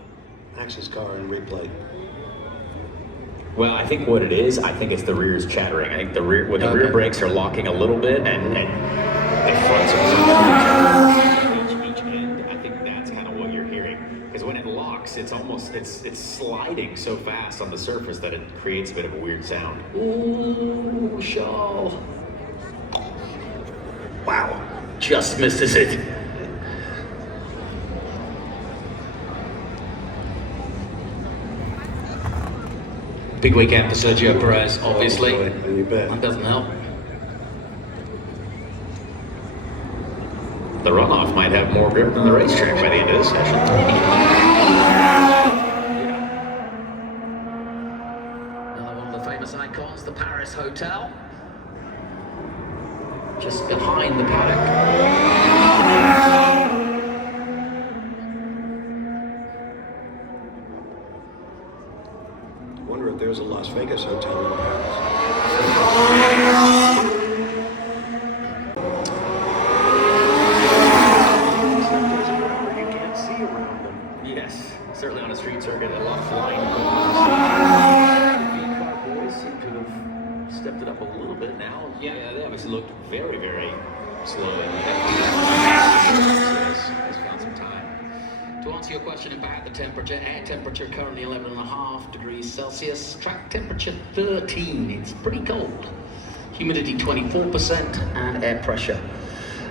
Max's car in replay. Well, I think what it is, I think it's the rear's chattering. I think the rear brakes are locking a little bit, and the fronts are each end. I think that's kind of what you're hearing. Because when it locks, it's sliding so fast on the surface that it creates a bit of a weird sound. Ooh, Shaw. Wow, just misses it. Big weekend for Sergio Perez, obviously. Oh, boy, you bet. That doesn't help. The runoff might have more grip than the racetrack by the end of this session. Another one of the famous icons, the Paris Hotel. Just behind the paddock. Wonder if there's a Las Vegas hotel in Paris. it's looked very, very slow. It's found some time. To answer your question about the temperature, air temperature currently 11.5 degrees Celsius, track temperature 13. It's pretty cold. Humidity 24% and air pressure.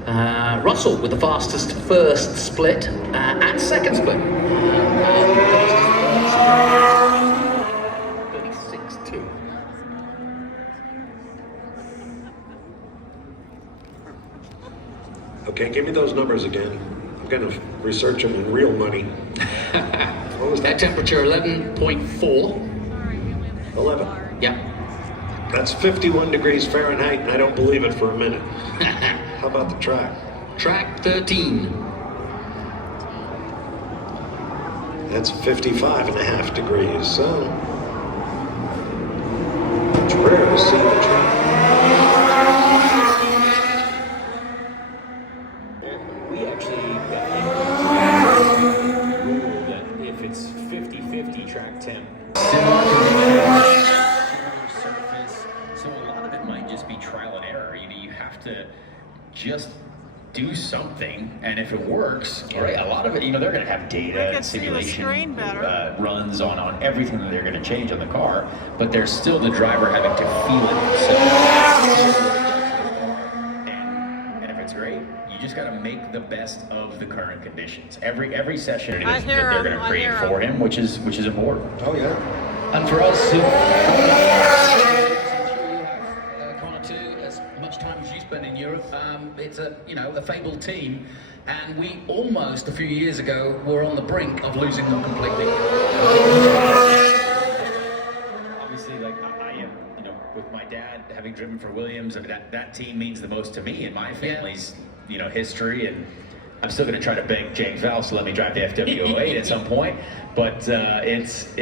Russell with the fastest first split and second split. 36.2. Okay, give me those numbers again. I'm going to research them in real money. What was that? Air temperature 11.4. 11. Yep. That's 51 degrees Fahrenheit, and I don't believe it for a minute. How about the track? Track 13. That's 55.5 degrees, so it's rare to see the track. We actually got a rule that if it's 50-50 track temp, surface, so a lot of it might just be trial and error. You have to just do something, and if it works, right, a lot of it, they're going to have data and simulation runs on everything that they're going to change on the car, but there's still the driver having to feel it himself. And if it's great, you just got to make the best of the current conditions. Every session that they're going to create for him, which is important. Oh yeah. And for us, Connor too, as much time as you spend in Europe, it's a fabled team, and we almost a few years ago were on the brink of losing them completely. obviously, like I am, with my dad having driven for Williams, I mean that team means the most to me and my family's, history, and I'm still going to try to beg James Vowles to let me drive the FW08 at some point. But it's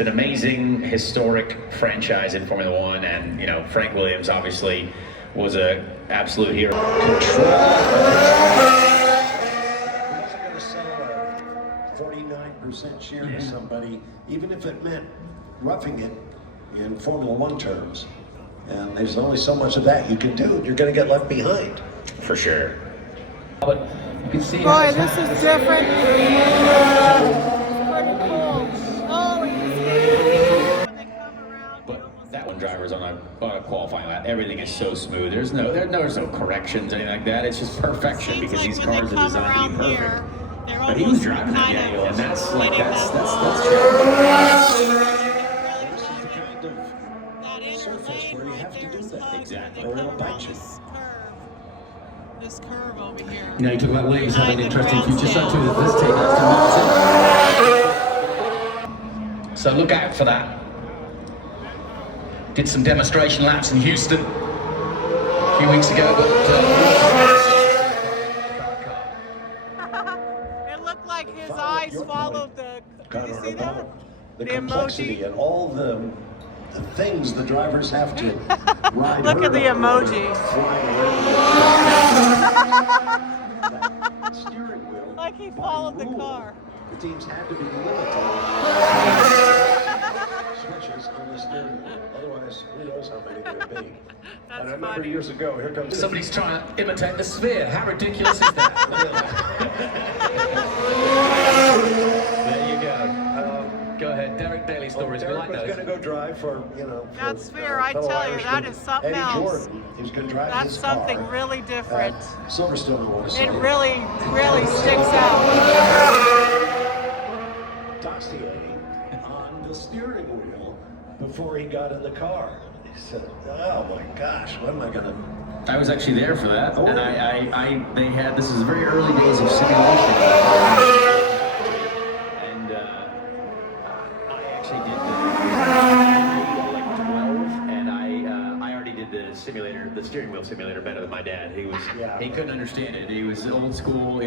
an amazing, historic franchise in Formula One, and Frank Williams obviously was an absolute hero. Control. He's going to sell a 49% share to somebody, even if it meant roughing it in Formula One terms. And there's only so much of that you can do. You're going to get left behind. For sure. But you can see. Boy, this is different. Pretty cool. Oh, but that one driver's on a qualifying lap. Everything is so smooth. There's no corrections or anything like that. It's just perfection because these cars are designed to be perfect. But he was driving that Daniel, and that's true. Surface where you have to do that. Exactly. Or it'll bite you. This curve over here. You talk about Williams having an interesting future, so too does this take us. So look out for that. Did some demonstration laps in Houston a few weeks ago, but it looked like his eyes followed the. Did you see that? The complexity emoji and all the things the drivers have to ride. Look at the emoji. Steering wheel. Like he followed the car. The teams had to be limited. Switches on the steering wheel. Otherwise, who knows how many there would be. And I remember years ago, here comes somebody's trying to imitate the sphere. How ridiculous is that? There you go. Go ahead, Derek Daly stories. Derek was going to go drive for, That sphere, I tell you, that is something Eddie else. Jordan. He was going to drive That's his something car really different. Silverstone, I want to say. It really sticks out. Dossier on the steering wheel before he got in the car. He said, "Oh my gosh, what am I going to?" I was actually there for that, and they had, this is very early days of simulation. And I actually did like 12, and I already did the steering wheel simulator better than my dad. He couldn't understand it. He was old school, Right,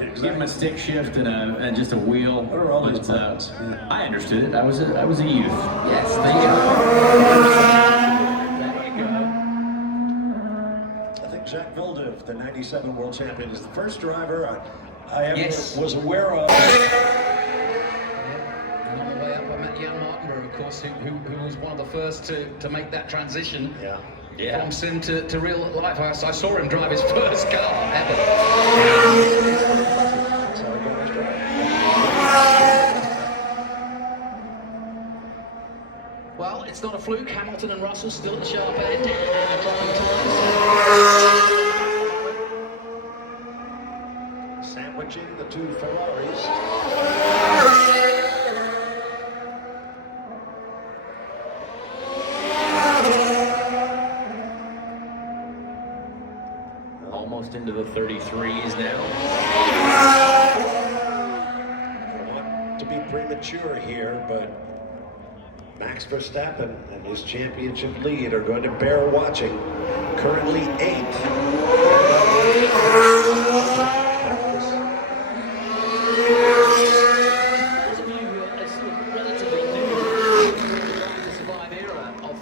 exactly. give him a stick shift and just a wheel. What are all these buttons? I understood it. I was a youth. Yes, there you go. I think Jacques Villeneuve, the '97 world champion, is the first driver I ever was aware of. On the way up, I met Jan Martenberg, of course, who was one of the first to make that transition. Yeah. from sim to real life. I saw him drive his first car ever. Well, it's not a fluke. Hamilton and Russell still at the sharp end. Sandwiching the two Ferraris. Almost into the 33s now. I want to be premature here, but Max Verstappen and his championship lead are going to bear watching. Currently 8th.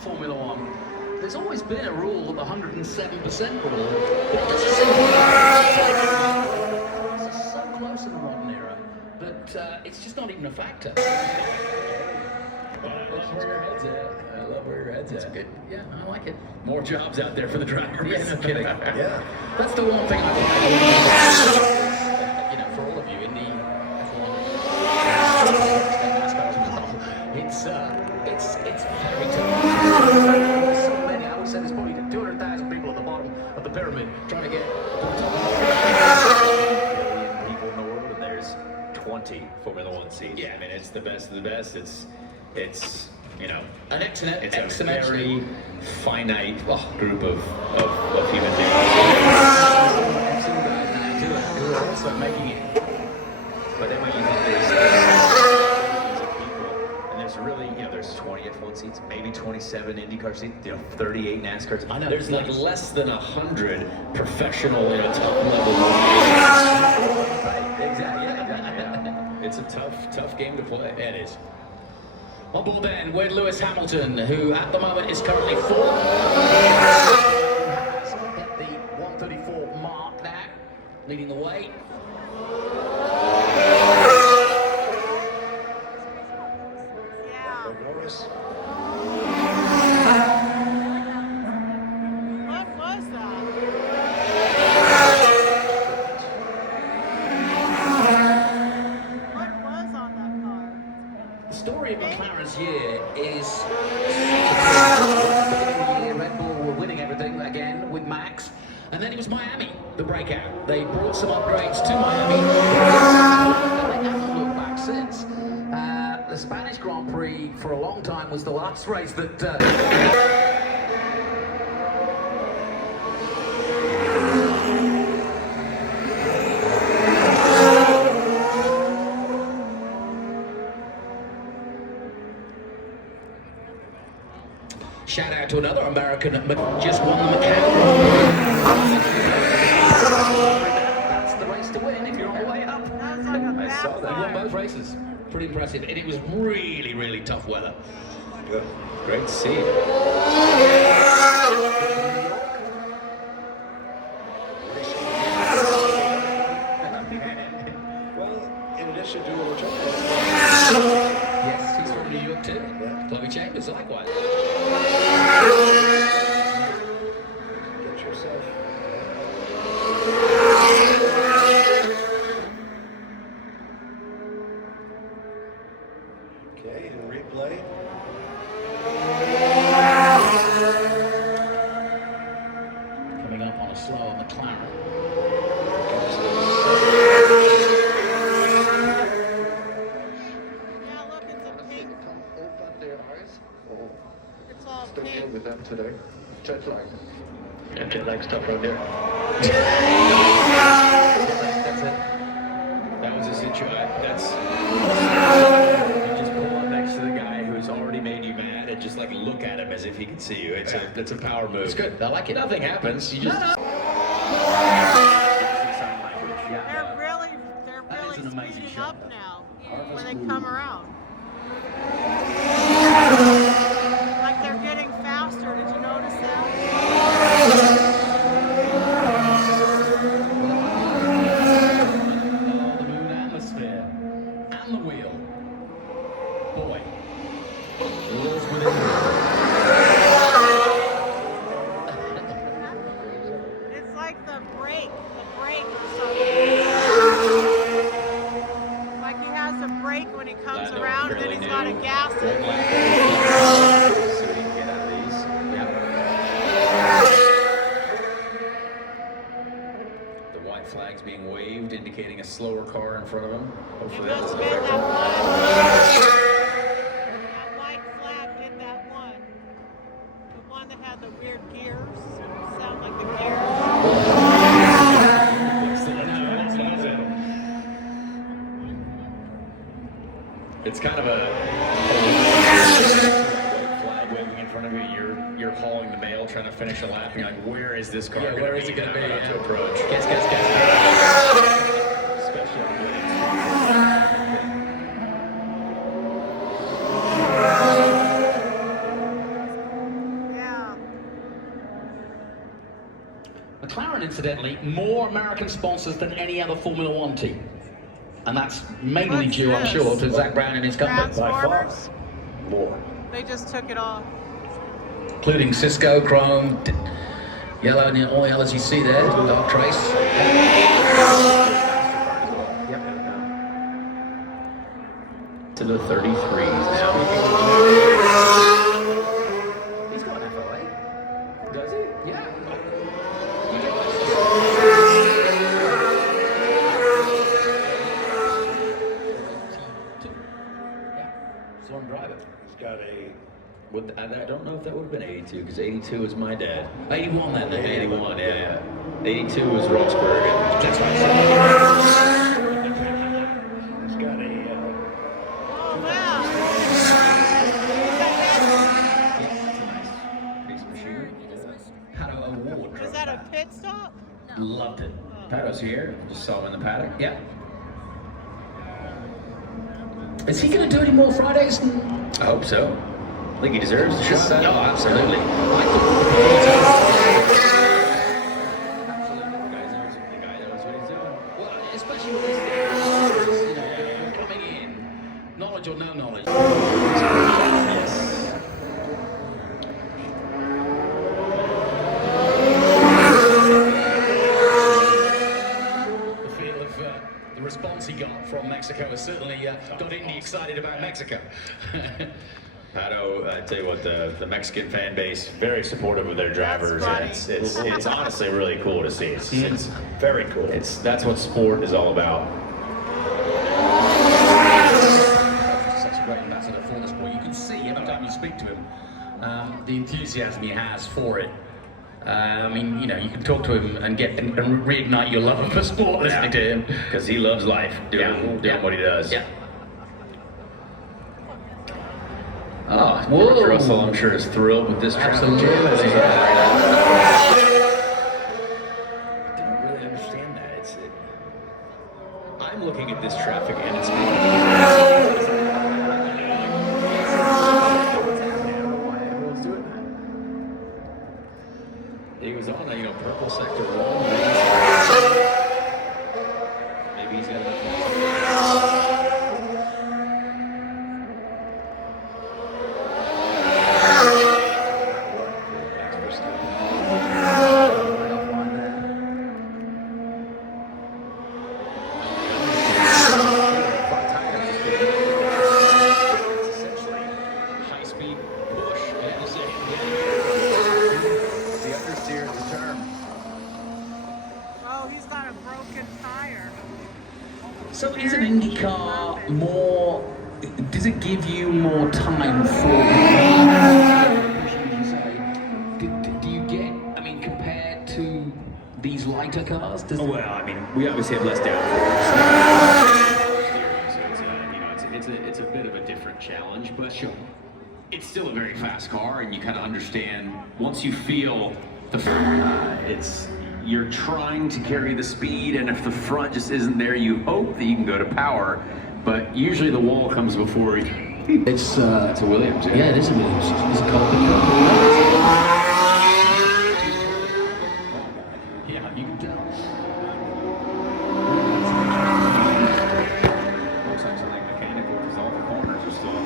Formula One. There's always been a rule of the 107% rule, but it doesn't seem to be so close in the modern era that it's just not even a factor. I love where your head's at. I love where your head's at. It's good. Yeah, I like it. More jobs out there for the drivers. Yes, no kidding. Yeah. That's the one thing I like. You know, for all of you in the F1, it's very tough. So many. I always say there's probably 200,000 people at the bottom of the pyramid trying to get to the top. People in the world, and there's 20 Formula One seats. Yeah. I mean, it's the best of the best. It's you know, an excellent, it's a very finite group of human beings. Excellent guys now too, who are also making it. But then when you think there's people, and there's really, you know, there's 20 F1 seats, maybe 27 IndyCar seats, you know, 38 NASCAR seats. I know. There's like less than 100 professional, you know, top level. Right, exactly. Yeah. It's a tough game to play. It is. On board then with Lewis Hamilton, who at the moment is currently 4th. Has hit the 134 mark now, leading the way. Norris. What was that? What was on that car? The story of McLaren's year is Red Bull were winning everything again with Max, and then it was Miami, the breakout. They brought some upgrades to Miami. They haven't looked back since. The Spanish Grand Prix for a long time was the last race that shout out to another American that just won the Macau. That's the race to win if you're on the way up. That was like a I saw that. He won both races. Pretty impressive. And it was really, really tough weather. Good. Great to see. Well, in addition to what we're talking about. Yes, he's from New York too. Yeah. Chloe Chambers, likewise. Get yourself. Okay, and replay. Coming up on a slow McLaren. Yeah, look, it's a pink. Open their eyes. It's all Still pink. dealing with them today. Jet lag. Yeah, jet lag stuff right there. That's it. That was a situation. That's you just pull up next to the guy who's already made you mad and just like look at him as if he can see you. It's a power move. It's good. I like it. Nothing happens. You just. They're Yeah. really That is an amazing speeding shot. up now when they come around. Like they're getting faster. Did you notice that? The moon atmosphere and the wheel. Boy. Rules within. car in front of him. Hopefully It that must doesn't have been affect that him. one. That white flag did that one. The one that had the weird gears. Sound like the gears. It's kind of a white flag waving in front of you. You're hauling the mail, trying to finish a lap. You're like, where is this car? Where is it going to be? To approach. Guess. Especially on the Yeah. McLaren, incidentally, more American sponsors than any other Formula One team. And that's mainly What's due, I'm this? sure, to Zach Brown and his company. By far. Transformers? More. They just took it off. Including Cisco, Chrome, Yellow, and all the others you see there. Dark Trace. to the 33s now. He's got an FLA. Does he? Yeah. It's one driver. He's got a. I don't know if that would have been 82 because 82 is my dad. 81 then. 81, yeah. 82 was Rosberg. And that's right. He's got a. Oh, wow. piece of machinery. Pato Award. Was that a pit stop? Loved it. Pato's here. Just saw him in the paddock. Yeah. Is he going to do any more Fridays? I hope so. I think he deserves a shot. Oh, absolutely. The guy knows what he's doing. Well, especially with these guys, coming in, knowledge or no knowledge. The feel of the response he got from Mexico has certainly got Indy excited about Mexico. Pato, I tell you what, the Mexican fan base very supportive of their drivers, and it's honestly really cool to see. It's very cool. That's what sport is all about. Such a great ambassador for the sport. You can see every time you speak to him the enthusiasm he has for it. I mean, you know, you can talk to him and reignite your love of the sport listening to him, because he loves life, doing what he does. Yeah. Oh, whoa. Russell, I'm sure, is thrilled with this traffic jam. Absolutely. I don't really understand that. I'm looking at this traffic and it's. Why everyone's doing that? He was on a purple sector wall. Maybe he's got enough. Oh, he's got a broken tire. So is an IndyCar more, does it give you more time for, do you get, I mean, compared to these lighter cars? Well, I mean, we obviously have less downforce. So it's a bit of a different challenge, but Sure. it's still a very fast car, and you kind of understand once you feel the you're trying to carry the speed, and if the front just isn't there, you hope that you can go to power, but usually the wall comes before you. It's a Williams. yeah, it is a Williams. It's a Colton. Yeah, you can tell. Looks like something mechanical because all the corners are still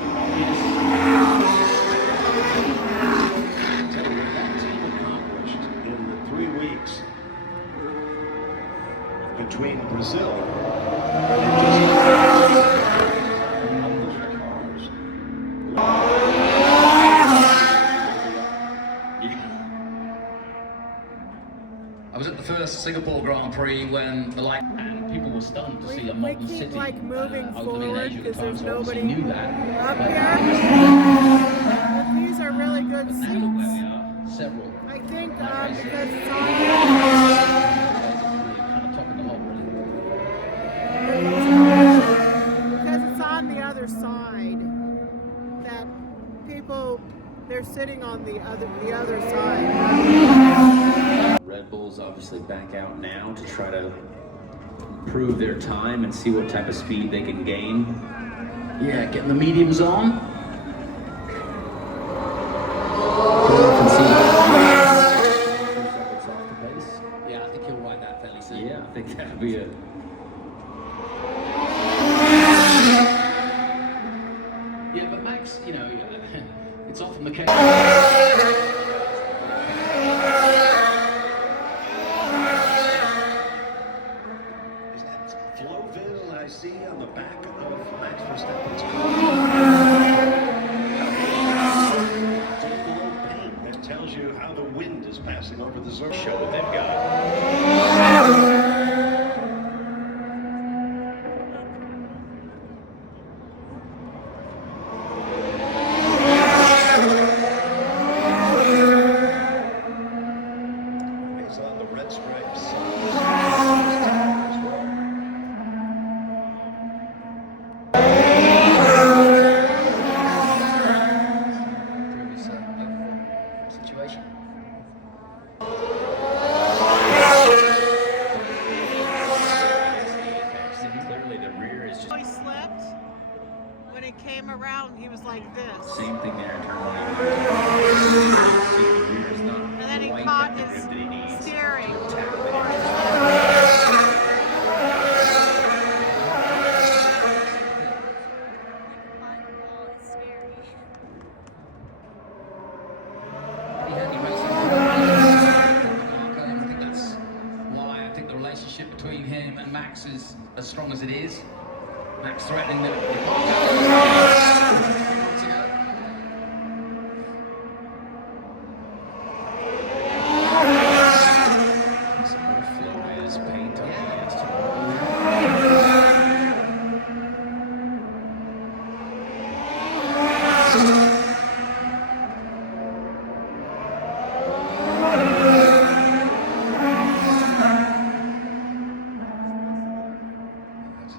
Tell you what that team accomplished in the 3 weeks between Brazil I was at the first Singapore Grand Prix when the light and people were stunned to see a We modern keep city like moving opening in forward Asia at the because time, there's so obviously nobody knew that. up But here. But these are really good have a look where we seats. are. Several. I think That race. because it's on Kind of topping the lot, really. because it's on the other side that people they're sitting on the other side. Red Bulls obviously back out now to try to prove their time and see what type of speed they can gain. Yeah, getting the mediums on. Yeah, I think he'll ride that fairly soon. Yeah, I think that'll be a... Yeah, but Max, you know, it's often the case. Flowville, I see on the back of Max Verstappen's car. Just below paint that tells you how the wind is passing over the zone. Show what they've got. He's on the red stripes. Situation. Clearly the rear is just... He slipped. When he came around, he was like this. Same thing there in turn one. And then he caught his steering. Between him and Max is as strong as it is. Max threatening the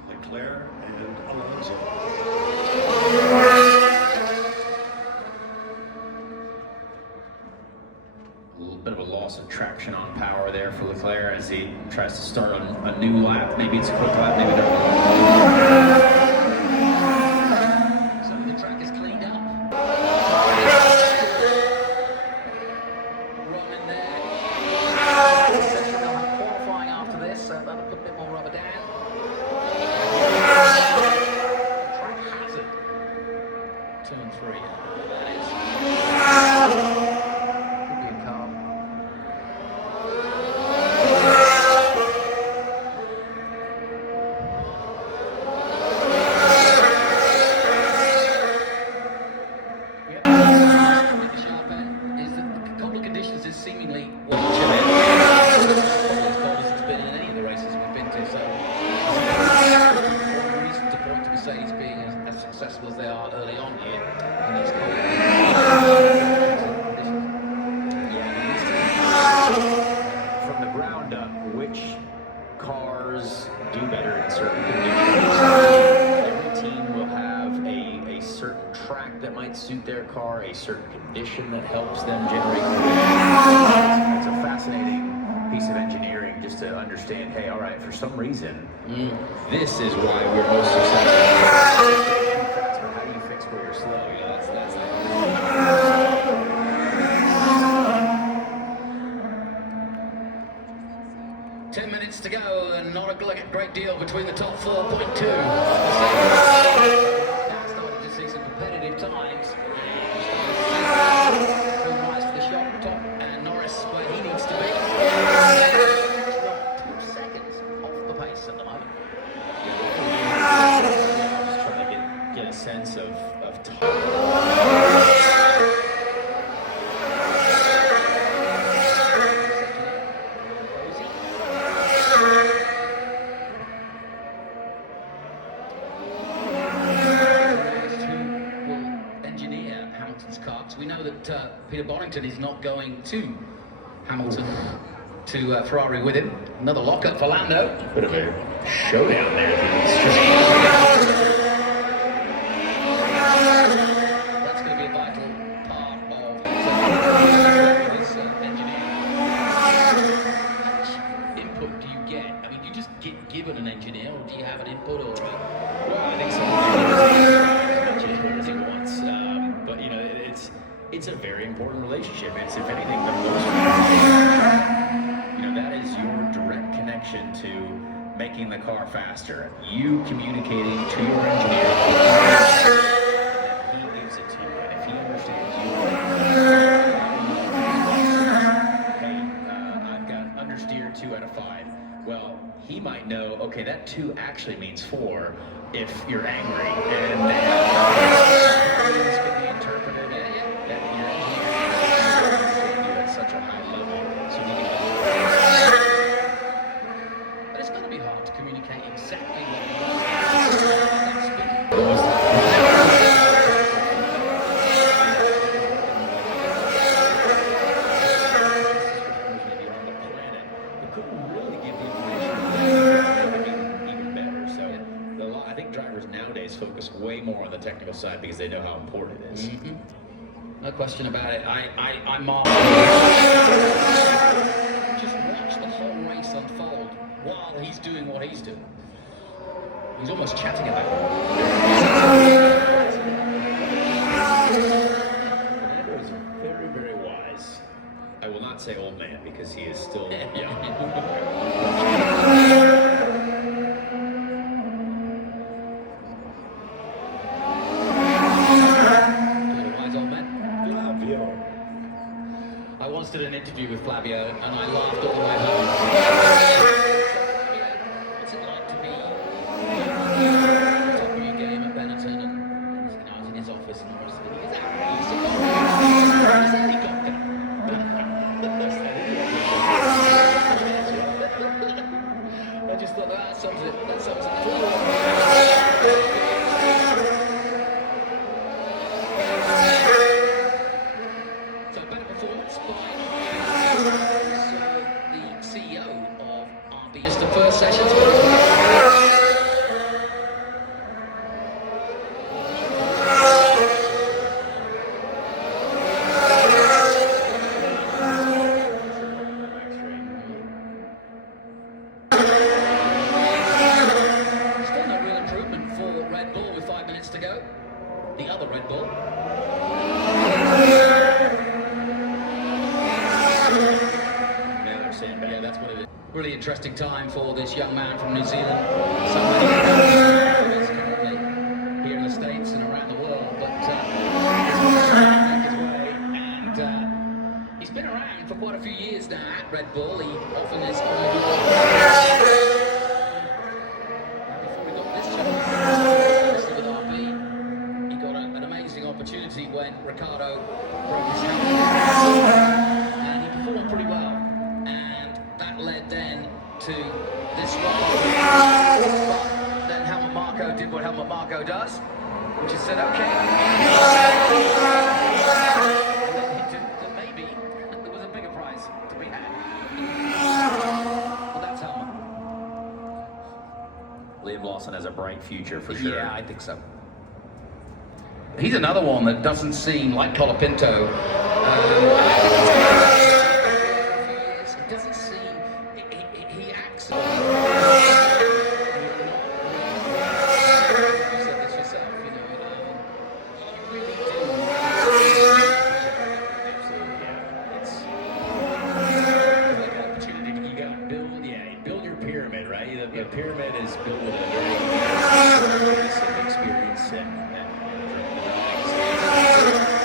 Leclerc and Alonso. A little bit of a loss of traction on power there for Leclerc as he tries to start a new lap. Maybe it's a quick lap, maybe not. So the track is cleaned up. Roman there. They'll have qualifying after this, so that'll put a bit more rubber down. Track hazard. Turn 3. That is. Could be a car. Seemingly as cold as it's been in any of the races we've been to, so one reason to point to Mercedes being as successful as they are early on here in these cold conditions. From the ground up, which cars do better in certain conditions? Every team will have a certain track that might suit their car, a certain condition that helps them generate. It's a fascinating piece of engineering just to understand, hey, all right, for some reason, this is why we're most successful. How do you fix where you're slow? That's 10 minutes to go, and not a great deal between the top 4.2. Now starting to see some competitive times. Rise to the shot top, and Norris where he needs to be. 2 seconds off the pace at the moment. Just trying to get a sense of time. Peter Bonington is not going to Hamilton to Ferrari with him. Another lockup for Lando. Bit of a showdown there. That's going to be a vital part of this engineer. How much input do you get? I mean, do you just get given an engineer, or do you have an input, or? Well, I think so. As much input as he wants, but you know, it's a very important relationship. It's, if anything, the most. You know, that is your direct connection to making the car faster. You communicating to your engineer that he gives it to you, and if he understands you, hey, I've got understeer 2 out of 5. Well, he might know, okay, that 2 actually means 4 if you're angry, and this can be interpreted that your engineer understands you at such a high level, so he can. But it's going to be hard to communicate exactly what he Focus way more on the technical side because they know how important it is. No question about it. I marvel. Just watch the whole race unfold while he's doing what he's doing. He's almost chatting about it. Fernando is very, very wise. I will not say old man because he is still young. I once did an interview with Flavio and I laughed all the way home. What's it like to be top of your game at Benetton? And I was in his office and I was thinking, is that helicopter? I just thought that sums it. That sums it. First sessions. Still no real improvement for Red Bull with 5 minutes to go. The other Red Bull. Yeah, that's what it is. Really interesting time for this young man from New Zealand. Somebody here in the States and around the world, but he's making his way, and he's been around for quite a few years now at Red Bull. He often is on the before he got this job, especially with RB, he got an amazing opportunity when Ricardo broke his helmet, and he performed pretty well. That led then to this one. But then Helmut Marko did what Helmut Marko does, which is said, okay. And then he took that maybe there was a bigger prize to be had. Well, that's Helmut. Liam Lawson has a bright future for sure. Yeah, I think so. He's another one that doesn't seem like Colapinto. It doesn't seem. He acts. You said this yourself, you know. You really do. Absolutely, yeah. It's like an opportunity. You got to build your pyramid, right? The pyramid is built with a very experience and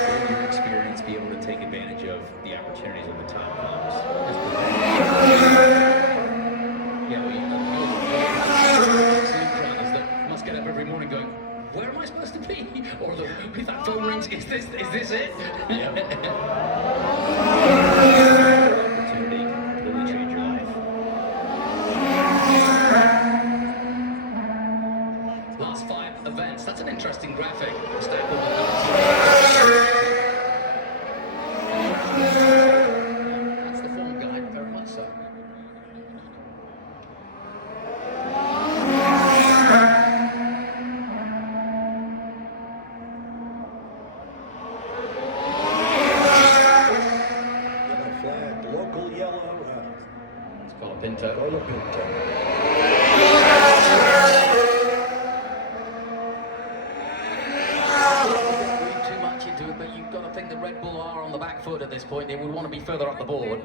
build your experience, be able to take advantage of the opportunities when the time comes. Must get up every morning going, where am I supposed to be? Or if that phone rings, is this it? Yeah. Opportunity can completely change your life. Last 5 events. That's an interesting graphic. Pinto. Too much into it, but you've got to think that Red Bull are on the back foot at this point. They would want to be further up the board.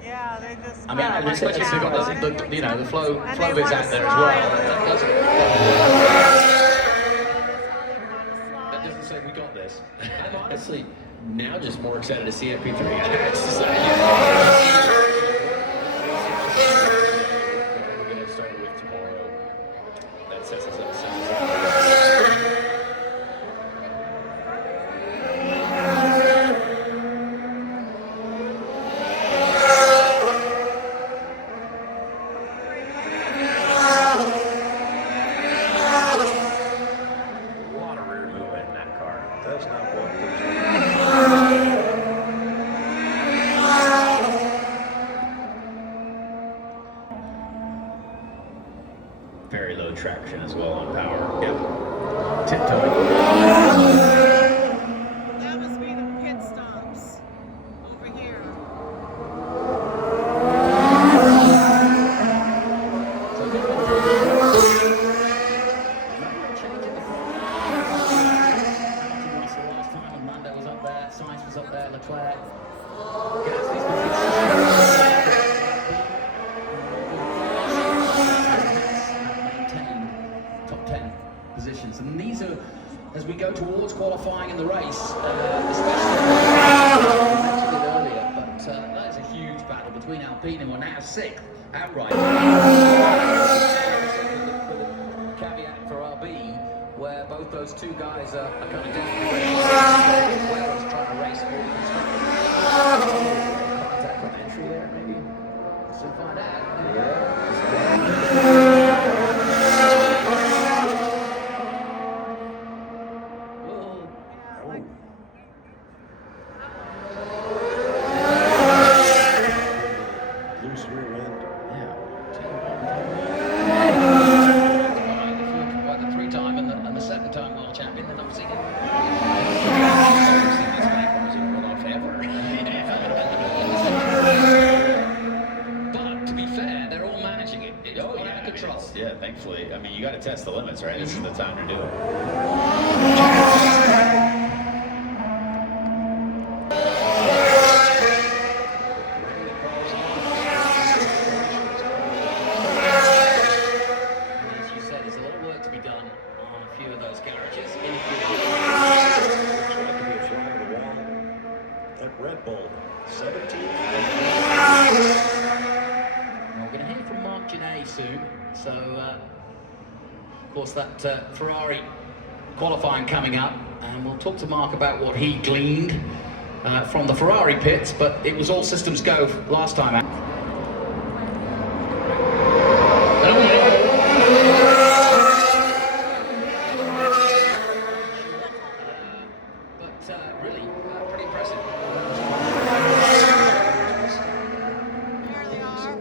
Yeah, they just. I mean, especially if they've got the flow bits out there as well. That doesn't say we got this. I'm honestly now just more excited to see FP3. We're going to start with tomorrow. That sets us up. Very low traction as well on power. Yep. Tiptoeing. That must be the pit stops over here. Last time when Mando was up there, Sainz was up there, Leclerc. Top 10 positions, and these are as we go towards qualifying in the race, especially I mentioned it earlier, but that is a huge battle between Alpine, and we're now 6th outright. With a caveat for RB, where both those two guys are kind of desperately as well as trying to race for the contact from entry there, maybe. Soon find out. Loose rear end. By the 3-time and the 7-time world champion, then obviously but to be fair, they're all managing it. It's Oh, under yeah, control. yeah, thankfully. I mean, you got to test the limits, right? This is the time to do it. As you said, there's a lot of work to be done on a few of those garages. Looks like to be a fly on the wall. That Red Bull, 17th. We're going to hear from Mark Genet soon. So, of course, that Ferrari qualifying coming up, and we'll talk to Mark about what he gleaned from the Ferrari pits, but it was all systems go last time out. But really, pretty impressive. There they are.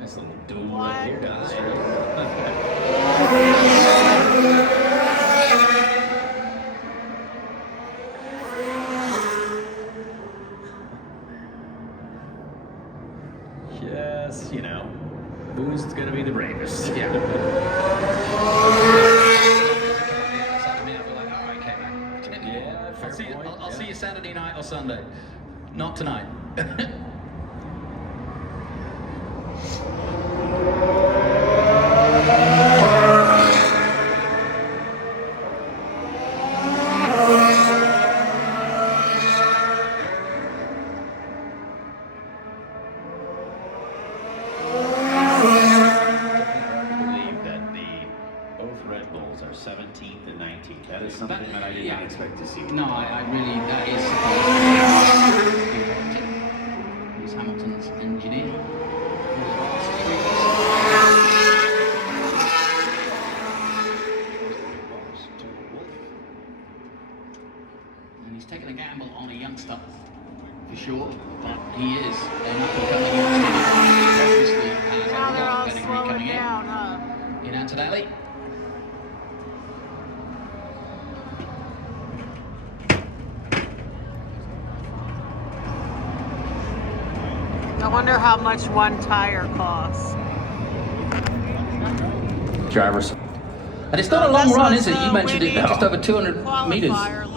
Nice little duel right here down the street. Yes, you know, who's going to be the bravest? Yeah. I'll see you Saturday night or Sunday. Not tonight. Believe that both Red Bulls are 17th and 19th. That is something that I did not expect to see. No, I really, that is Here's Hamilton's engineer. And he's taken a gamble on a youngster, for sure, but he is an up-and-coming youngster. Obviously has a Now they're lot all of pedigree slowing coming down, huh? in Antonelli. I wonder how much one tire costs. Drivers. And it's not a long run, is it? You mentioned it, just over 200 meters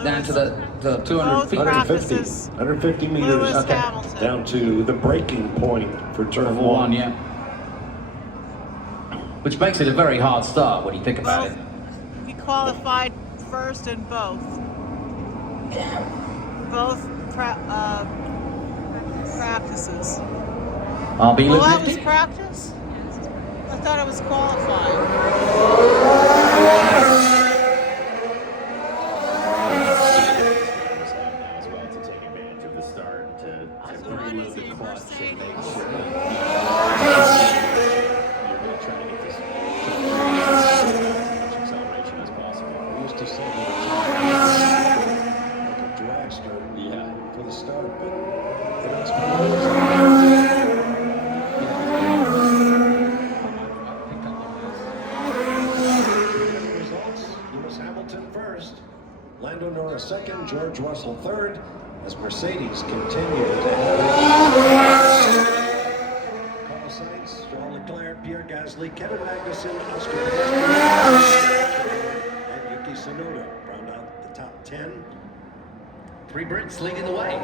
down to the 200 feet. 150 meters down to the breaking point for turn one. Yeah. Which makes it a very hard start when you think about it. He qualified first in both. Both practices. I'll be Well, that was practice? I thought it was qualifying. Lando Norris second, George Russell third, as Mercedes continue to Carlos Sainz, Charles Leclerc, Pierre Gasly, Kevin Magnussen, Oscar and Yuki Tsunoda round out the top 10. 3 Brits leading the way.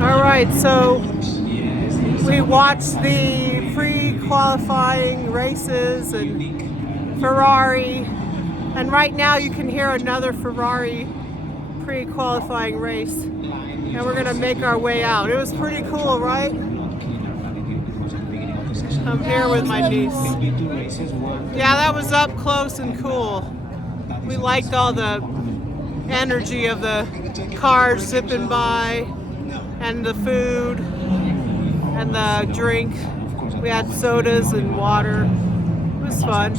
All right, so we watched the pre-qualifying races and Ferrari, and right now you can hear another Ferrari pre-qualifying race, and we're gonna make our way out. It was pretty cool, right? I'm here with my niece. Yeah, that was up close and cool. We liked all the energy of the cars zipping by, and the food and the drink. We had sodas and water. It was fun.